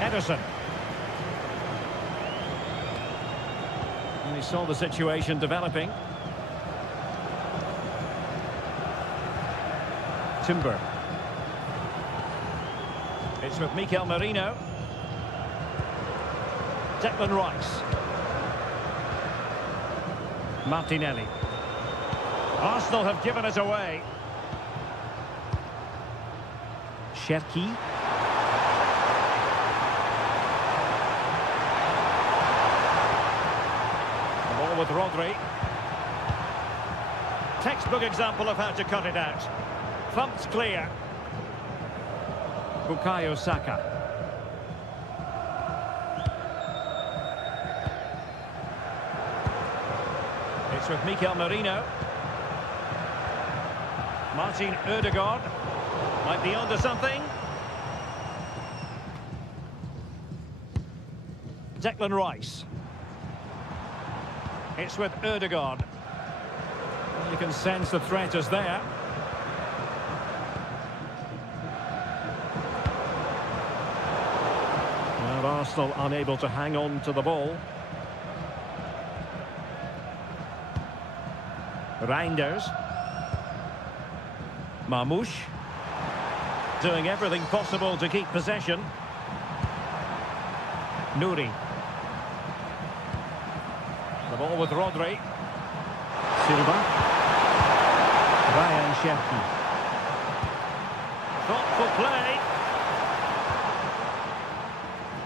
Ederson. And he saw the situation developing. Timber. It's with Mikel Merino. Declan Rice. Martinelli. Arsenal have given it away. Cherki. The ball with Rodri. Textbook example of how to cut it out. Thumped clear. Bukayo Saka. It's It's with Mikel Merino. Martin Ødegaard might be onto something. Declan Rice. It's with Ødegaard. You can sense the threat is there. Well, Arsenal unable to hang on to the ball. Reinders. Marmoush. Doing everything possible to keep possession. Nouri. The ball with Rodri. Silva. Ryan Cherki. Thoughtful play.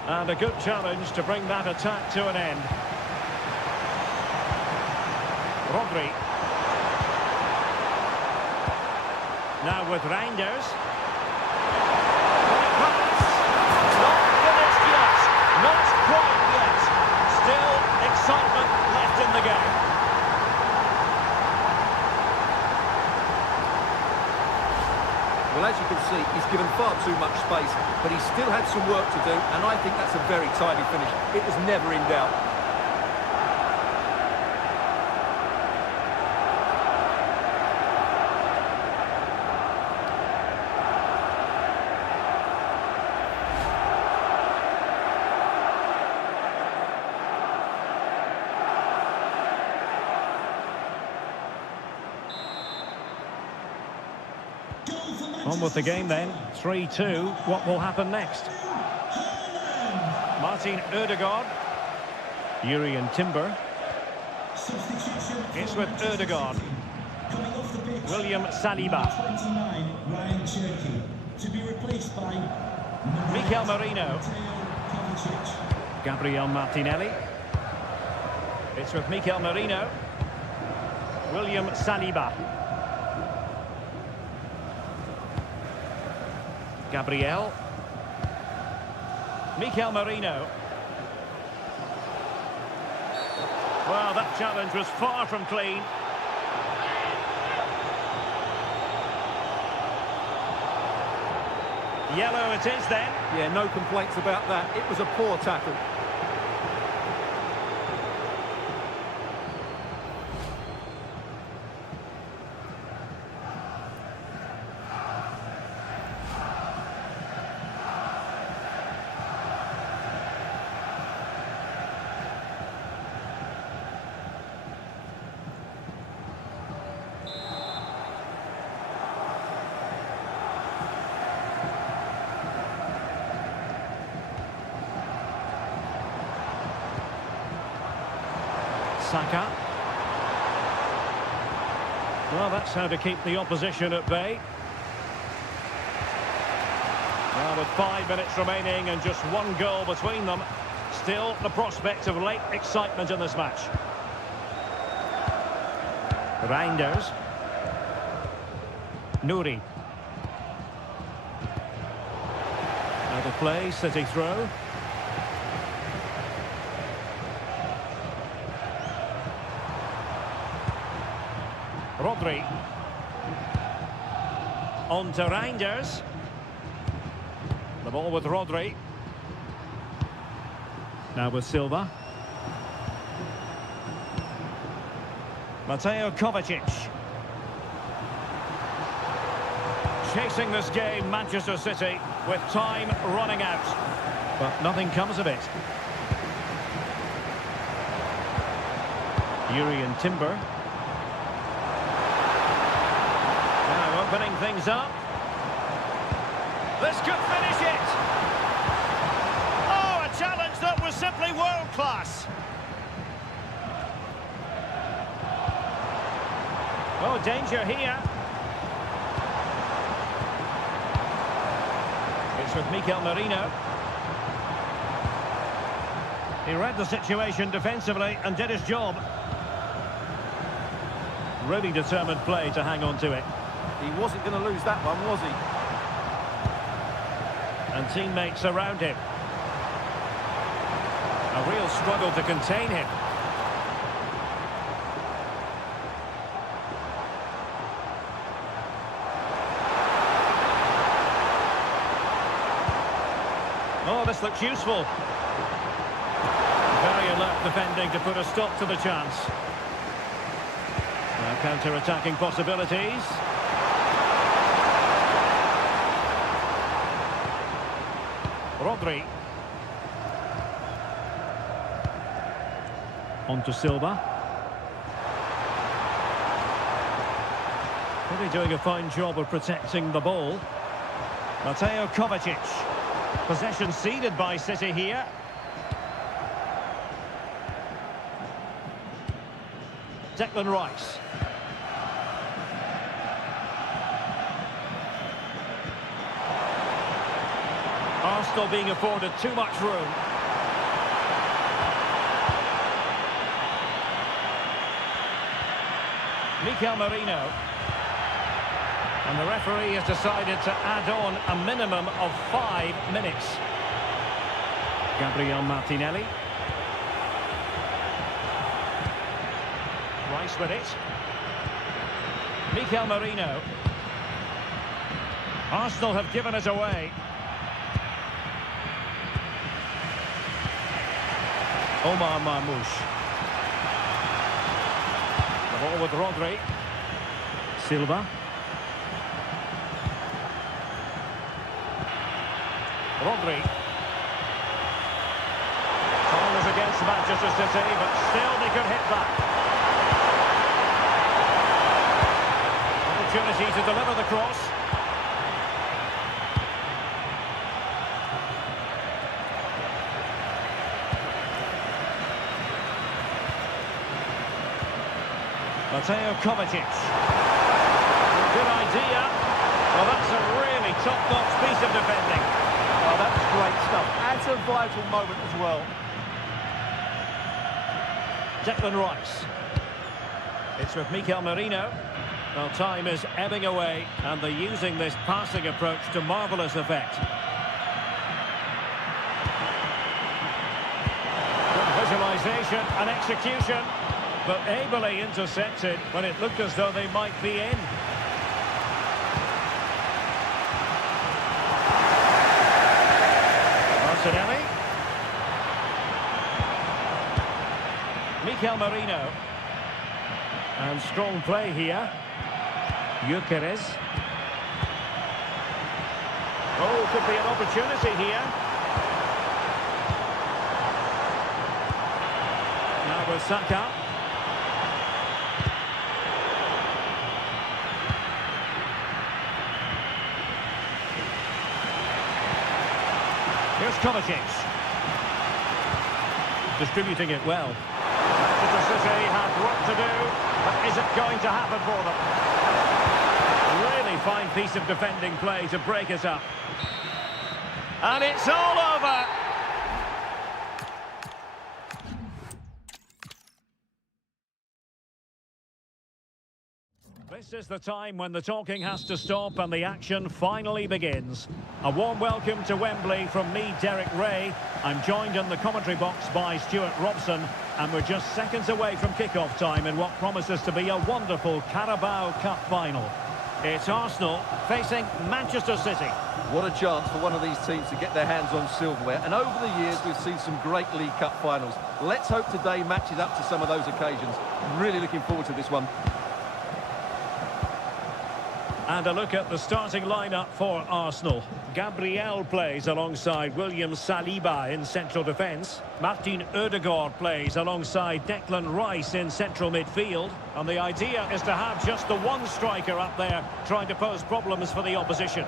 And a good challenge to bring that attack to an end. Rodri. Now with Reinders. Pass. Not finished yet. Not quite yet. Still excitement left in the game. Well, as you can see, he's given far too much space, but he still had some work to do, and I think that's a very tidy finish. It was never in doubt. On with the game then, 3-2. What will happen next? Martin Ødegaard. Jurriën Timber. It's with Ødegaard. William Saliba. 29, Ryan Cherki. To be replaced by Mikel Merino. Gabriel Martinelli. It's with Mikel Merino. William Saliba. Gabriel. Mikel Merino. Well, that challenge was far from clean. Yellow it is then. Yeah, no complaints about that. It was a poor tackle. Saka. Well, that's how to keep the opposition at bay. Well, with 5 minutes remaining and just one goal between them, still the prospect of late excitement in this match. Reinders. Nouri. Out of play, City throw. Rodri. On to Reinders. The ball with Rodri. Now with Silva. Mateo Kovacic. Chasing this game, Manchester City, with time running out. But nothing comes of it. Jurriën Timber. Now opening things up. This could finish it. Oh, a challenge that was simply world-class. Oh, danger here. It's with Mikel Merino. He read the situation defensively and did his job. Really determined play to hang on to it. He wasn't going to lose that one, was he? And teammates around him. A real struggle to contain him. Oh, this looks useful. Very alert defending to put a stop to the chance. Now counter-attacking possibilities. Rodri. On to Silva. Really doing a fine job of protecting the ball. Mateo Kovacic. Possession ceded by City here. Declan Rice. Arsenal being afforded too much room. Mikel Merino. And the referee has decided to add on a minimum of 5 minutes. Gabriel Martinelli. Rice with it. Mikel Merino. Arsenal have given it away. Omar Marmoush. The ball with Rodri. Silva. Rodri. Time was against Manchester City, but still they could hit that. Opportunity to deliver the cross. Mateo Kovacic. Good idea. Well, that's a really top-notch piece of defending. Oh, that was great stuff. At a vital moment as well. Declan Rice. It's with Mikel Merino. Well, time is ebbing away, and they're using this passing approach to marvellous effect. Good visualisation and execution, but ably intercepted when it looked as though they might be in. Martinelli. Mikel Merino. And strong play here. Gyökeres. Oh, could be an opportunity here. Now with Saka. Here's Kovacic. Distributing it well. Manchester City have work to do, but is it going to happen for them? Really fine piece of defending play to break it up. And it's all over! This is the time when the talking has to stop and the action finally begins. A warm welcome to Wembley from me, Derek Ray. I'm joined in the commentary box by Stuart Robson, and we're just seconds away from kick-off time in what promises to be a wonderful Carabao Cup final. It's Arsenal facing Manchester City. What a chance for one of these teams to get their hands on silverware. And over the years, we've seen some great League Cup finals. Let's hope today matches up to some of those occasions. Really looking forward to this one. And a look at the starting lineup for Arsenal. Gabriel plays alongside William Saliba in central defence. Martin Odegaard plays alongside Declan Rice in central midfield. And the idea is to have just the one striker up there trying to pose problems for the opposition.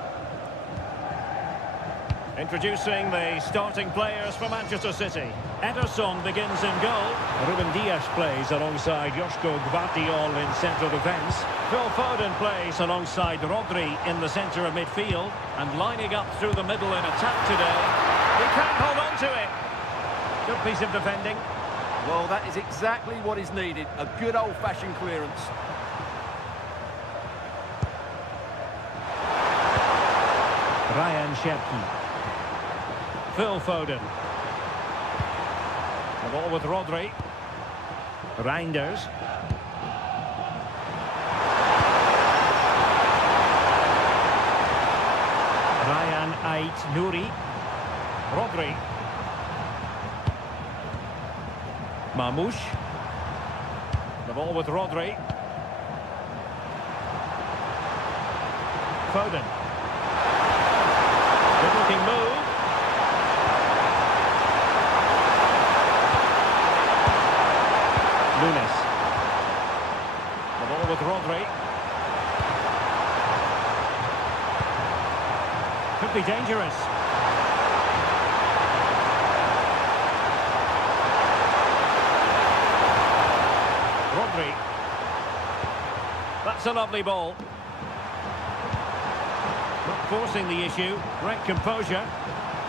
Introducing the starting players for Manchester City. Ederson begins in goal. Ruben Dias plays alongside Joško Gvardiol in central defence. Phil Foden plays alongside Rodri in the centre of midfield. And lining up through the middle in attack today. He can't hold on to it. Good piece of defending. Well, that is exactly what is needed. A good old-fashioned clearance. Ryan Cherki. Phil Foden. The ball with Rodri. Reinders. Ryan Ait Nouri. Rodri. Marmoush. The ball with Rodri. Foden. Good looking move. Nunes. The ball with Rodri. Could be dangerous. Rodri. That's a lovely ball. Not forcing the issue. Great composure.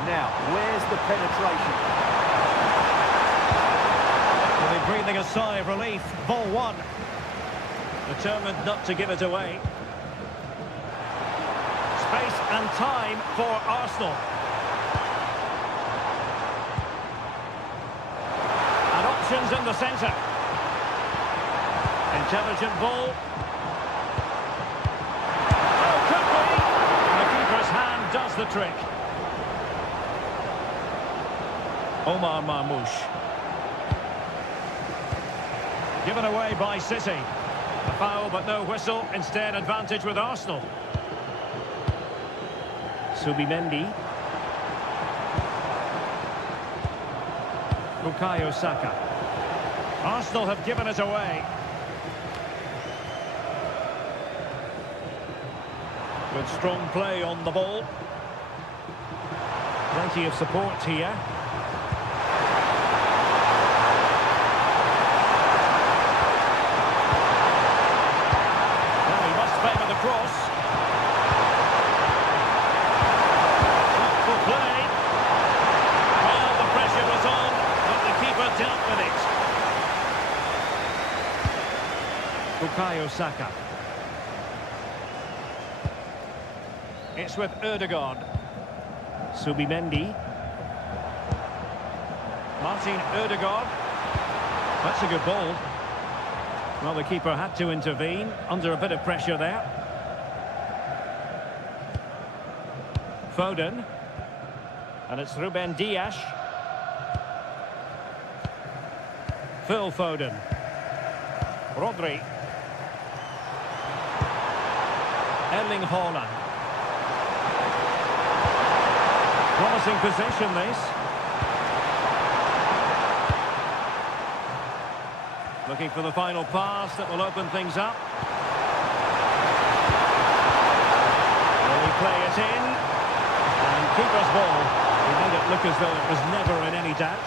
Now, where's the penetration? Will be breathing a sigh of relief. Ball one. Determined not to give it away. Space and time for Arsenal. And options in the centre. Intelligent ball. Oh, could be. And the keeper's hand does the trick. Omar Marmoush. Given away by City. A foul but no whistle. Instead, advantage with Arsenal. Subimendi. Bukayo Saka. Arsenal have given it away. Good strong play on the ball. Plenty of support here. Now he must favour the cross. Thoughtful play. Well, the pressure was on, but the keeper dealt with it. Bukayo Saka. It's with Ødegaard. Subimendi. Martin Ødegaard. That's a good ball. Well, the keeper had to intervene under a bit of pressure there. Foden. And it's Ruben Dias. Phil Foden. Rodri. Erling Haaland. Promising possession, this. Looking for the final pass that will open things up. Will he play it in? And keeper's ball. He made it look as though it was never in any doubt.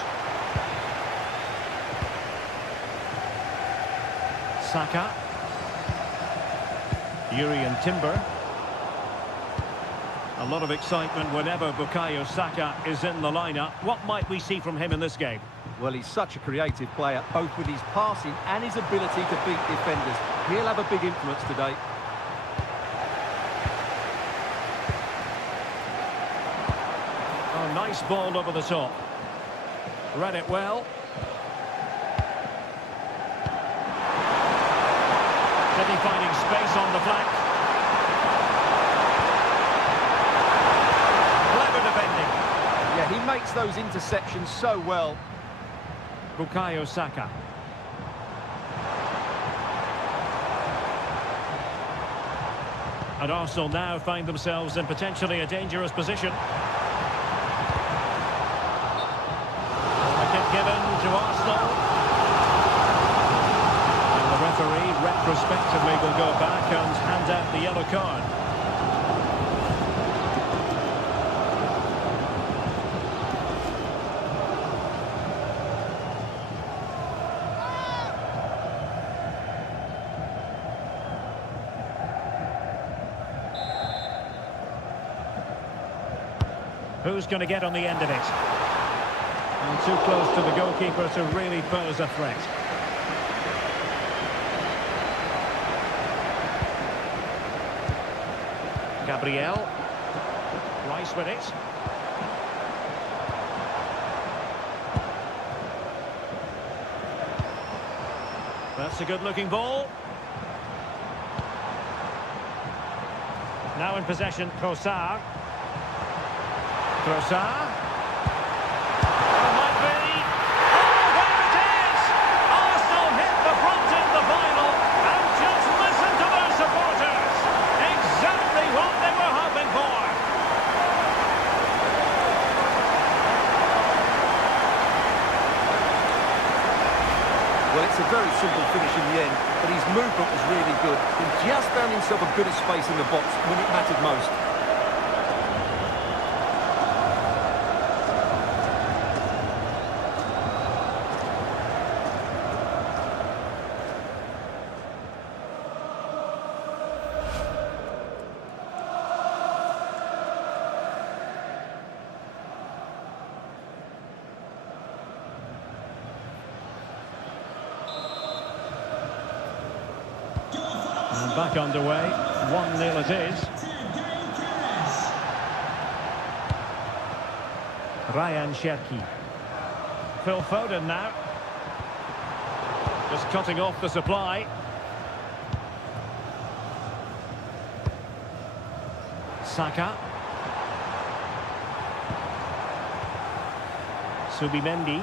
Saka. Urian Timber. A lot of excitement whenever Bukayo Saka is in the lineup. What might we see from him in this game? Well, he's such a creative player, both with his passing and his ability to beat defenders. He'll have a big influence today. Oh, nice ball over the top. Read it well. City finding space on the flank. Clever defending. Yeah, he makes those interceptions so well. Bukayo Saka. And Arsenal now find themselves in potentially a dangerous position. A kick given to Arsenal. And the referee retrospectively will go back and hand out the yellow card. Who's going to get on the end of it? And too close to the goalkeeper to really pose a threat. Gabriel. Rice with it. That's a good-looking ball. Now in possession, Trossard. Trossard. a very simple finish in the end, but his movement was really good. He just found himself a bit of space in the box when it mattered most. And back underway, 1-0 it is. Ryan Cherki. Phil Foden now. Just cutting off the supply. Saka. Subimendi.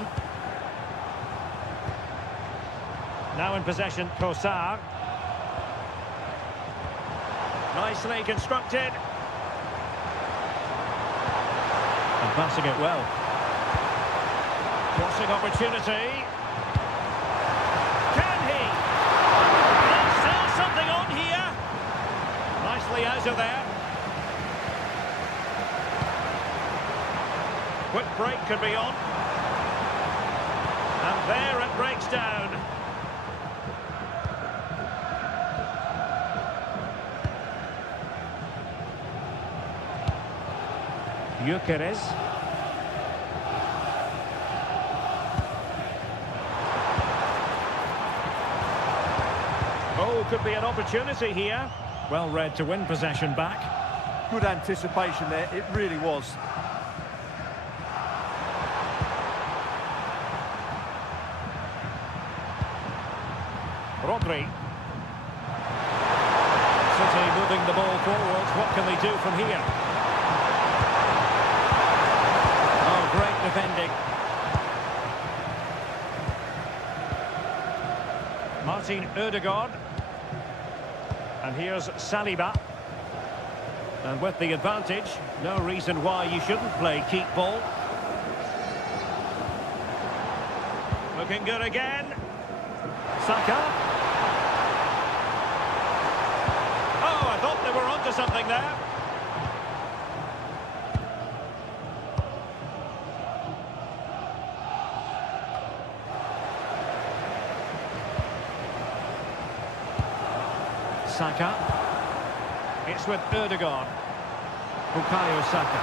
Now in possession, Trossard. Nicely constructed. And passing it well. Crossing opportunity. Can he? There's still something on here. Nicely out of there. Quick break could be on. And there it breaks down. Gyökeres. Oh, could be an opportunity here. Well read to win possession back. Good anticipation there, it really was. Rodri. City moving the ball forwards. What can they do from here? Great defending. Martin Ødegaard. And here's Saliba. And with the advantage, no reason why you shouldn't play keep ball. Looking good again. Saka. Oh, I thought they were onto something there. Saka. It's with Ødegaard. Bukayo Saka.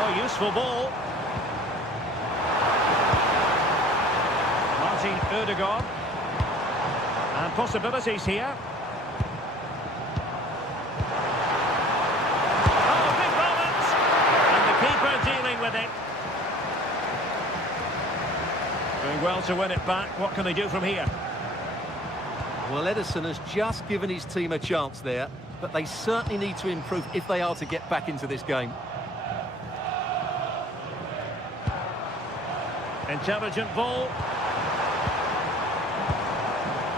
Oh, useful ball. Martin Ødegaard. And possibilities here. Oh, big moment! And the keeper dealing with it. Doing well to win it back. What can they do from here? Well, Ederson has just given his team a chance there, but they certainly need to improve if they are to get back into this game. Intelligent ball.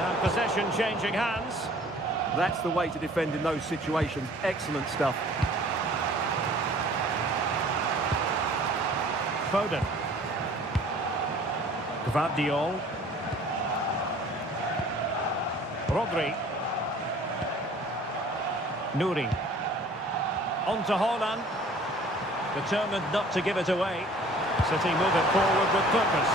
And possession changing hands. That's the way to defend in those situations. Excellent stuff. Foden. Gvardiol. Rodri. Nouri. On to Haaland. Determined not to give it away. City move it forward with purpose.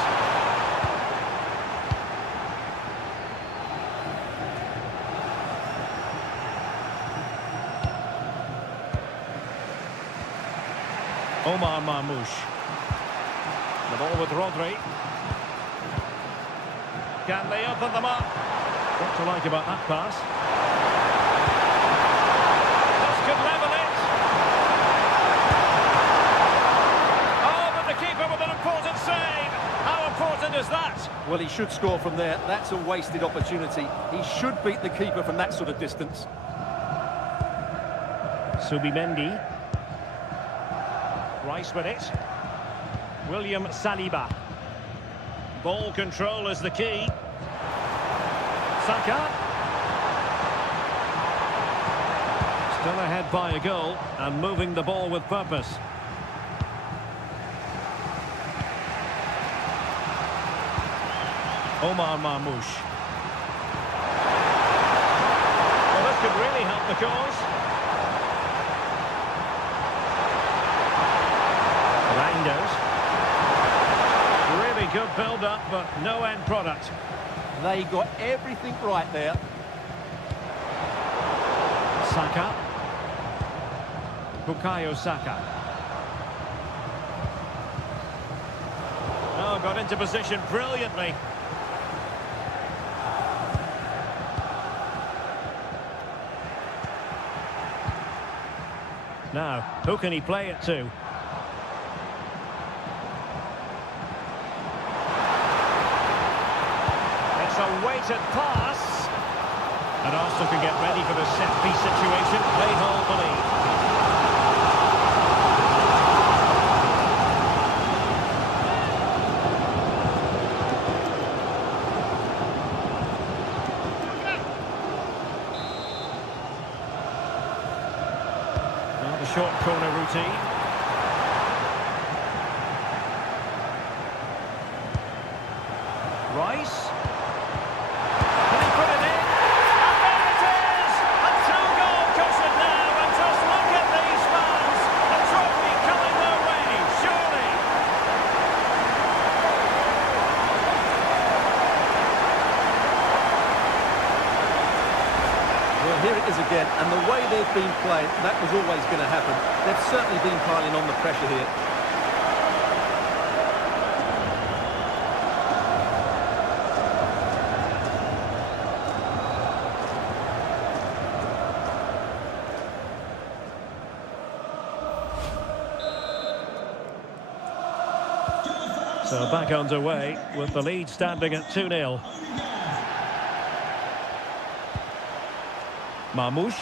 Omar Marmoush. The ball with Rodri. Can they open them up? What to like about that pass? This could level it. Oh, but the keeper with an important save. How important is that? Well, he should score from there. That's a wasted opportunity. He should beat the keeper from that sort of distance. Subimendi. Rice with it. William Saliba. Ball control is the key. Saka. Still ahead by a goal and moving the ball with purpose. Omar Marmoush. Well, this could really help the cause. Reinders. Really good build-up, but no end product. They got everything right there. Saka. Bukayo Saka. Oh, got into position brilliantly. Now, who can he play it to? It's a weighted pass. And Arsenal can get ready for the set-piece situation. They hold the lead. Now the short corner routine. Rice. Can he put it in? And there it is! A two-goal cushion now, and just look at these fans! The trophy coming their way, surely! Well, here it is again, and the way they've been playing, that was always going to happen. They've certainly been piling on the pressure here. So back underway with the lead standing at 2-0. Marmoush.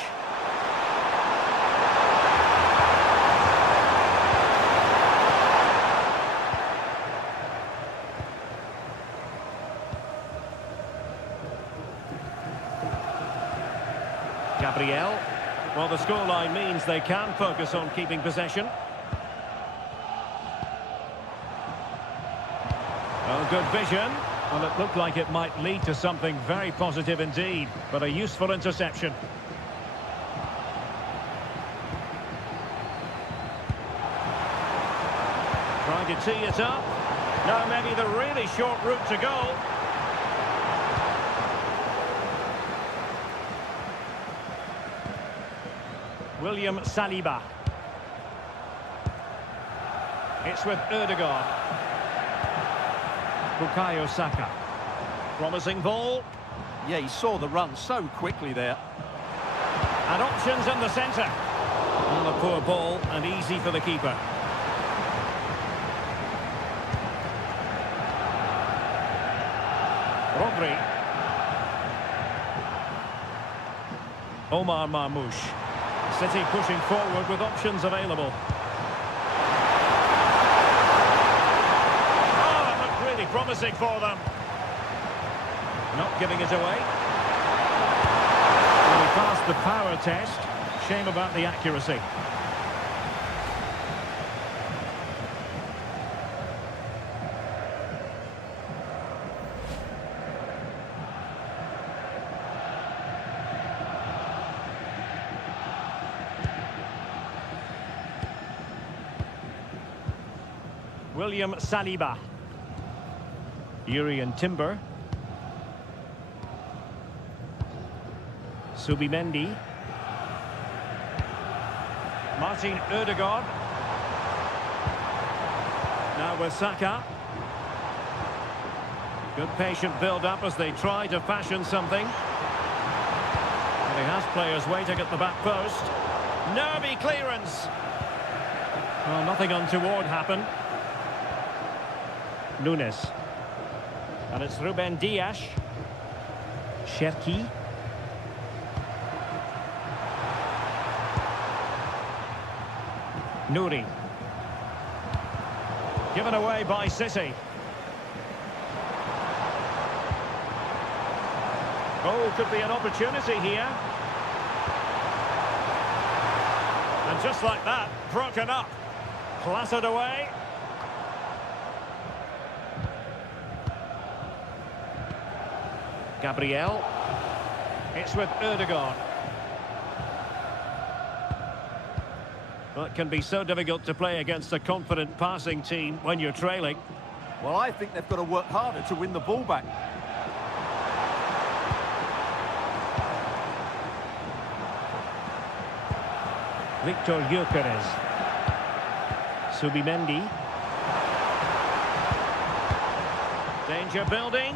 Gabriel. Well, the scoreline means they can focus on keeping possession. Oh, good vision. Well, it looked like it might lead to something very positive indeed, but a useful interception. Trying to tee it up. Now maybe the really short route to goal. William Saliba. It's with Ødegaard. Bukayo Saka. Promising ball. Yeah, he saw the run so quickly there. And options in the centre. On a poor ball and easy for the keeper. Rodri. Omar Marmoush. City pushing forward with options available. Oh, it looked really promising for them. Not giving it away. Well, he passed the power test. Shame about the accuracy. William Saliba. Urian Timber. Subimendi. Martin Ødegaard. Now with Saka. Good patient build-up as they try to fashion something. And he has players waiting at the back post. Nervy clearance. Well, nothing untoward happened. Nunes. And it's Ruben Dias. Cherki. Nouri. Given away by City. Oh, could be an opportunity here. And just like that, broken up. Clattered away. Gabriel. It's with Erdogan. Well, it can be so difficult to play against a confident passing team when you're trailing. Well, I think they've got to work harder to win the ball back. Victor Gyökeres. Subimendi. Danger building.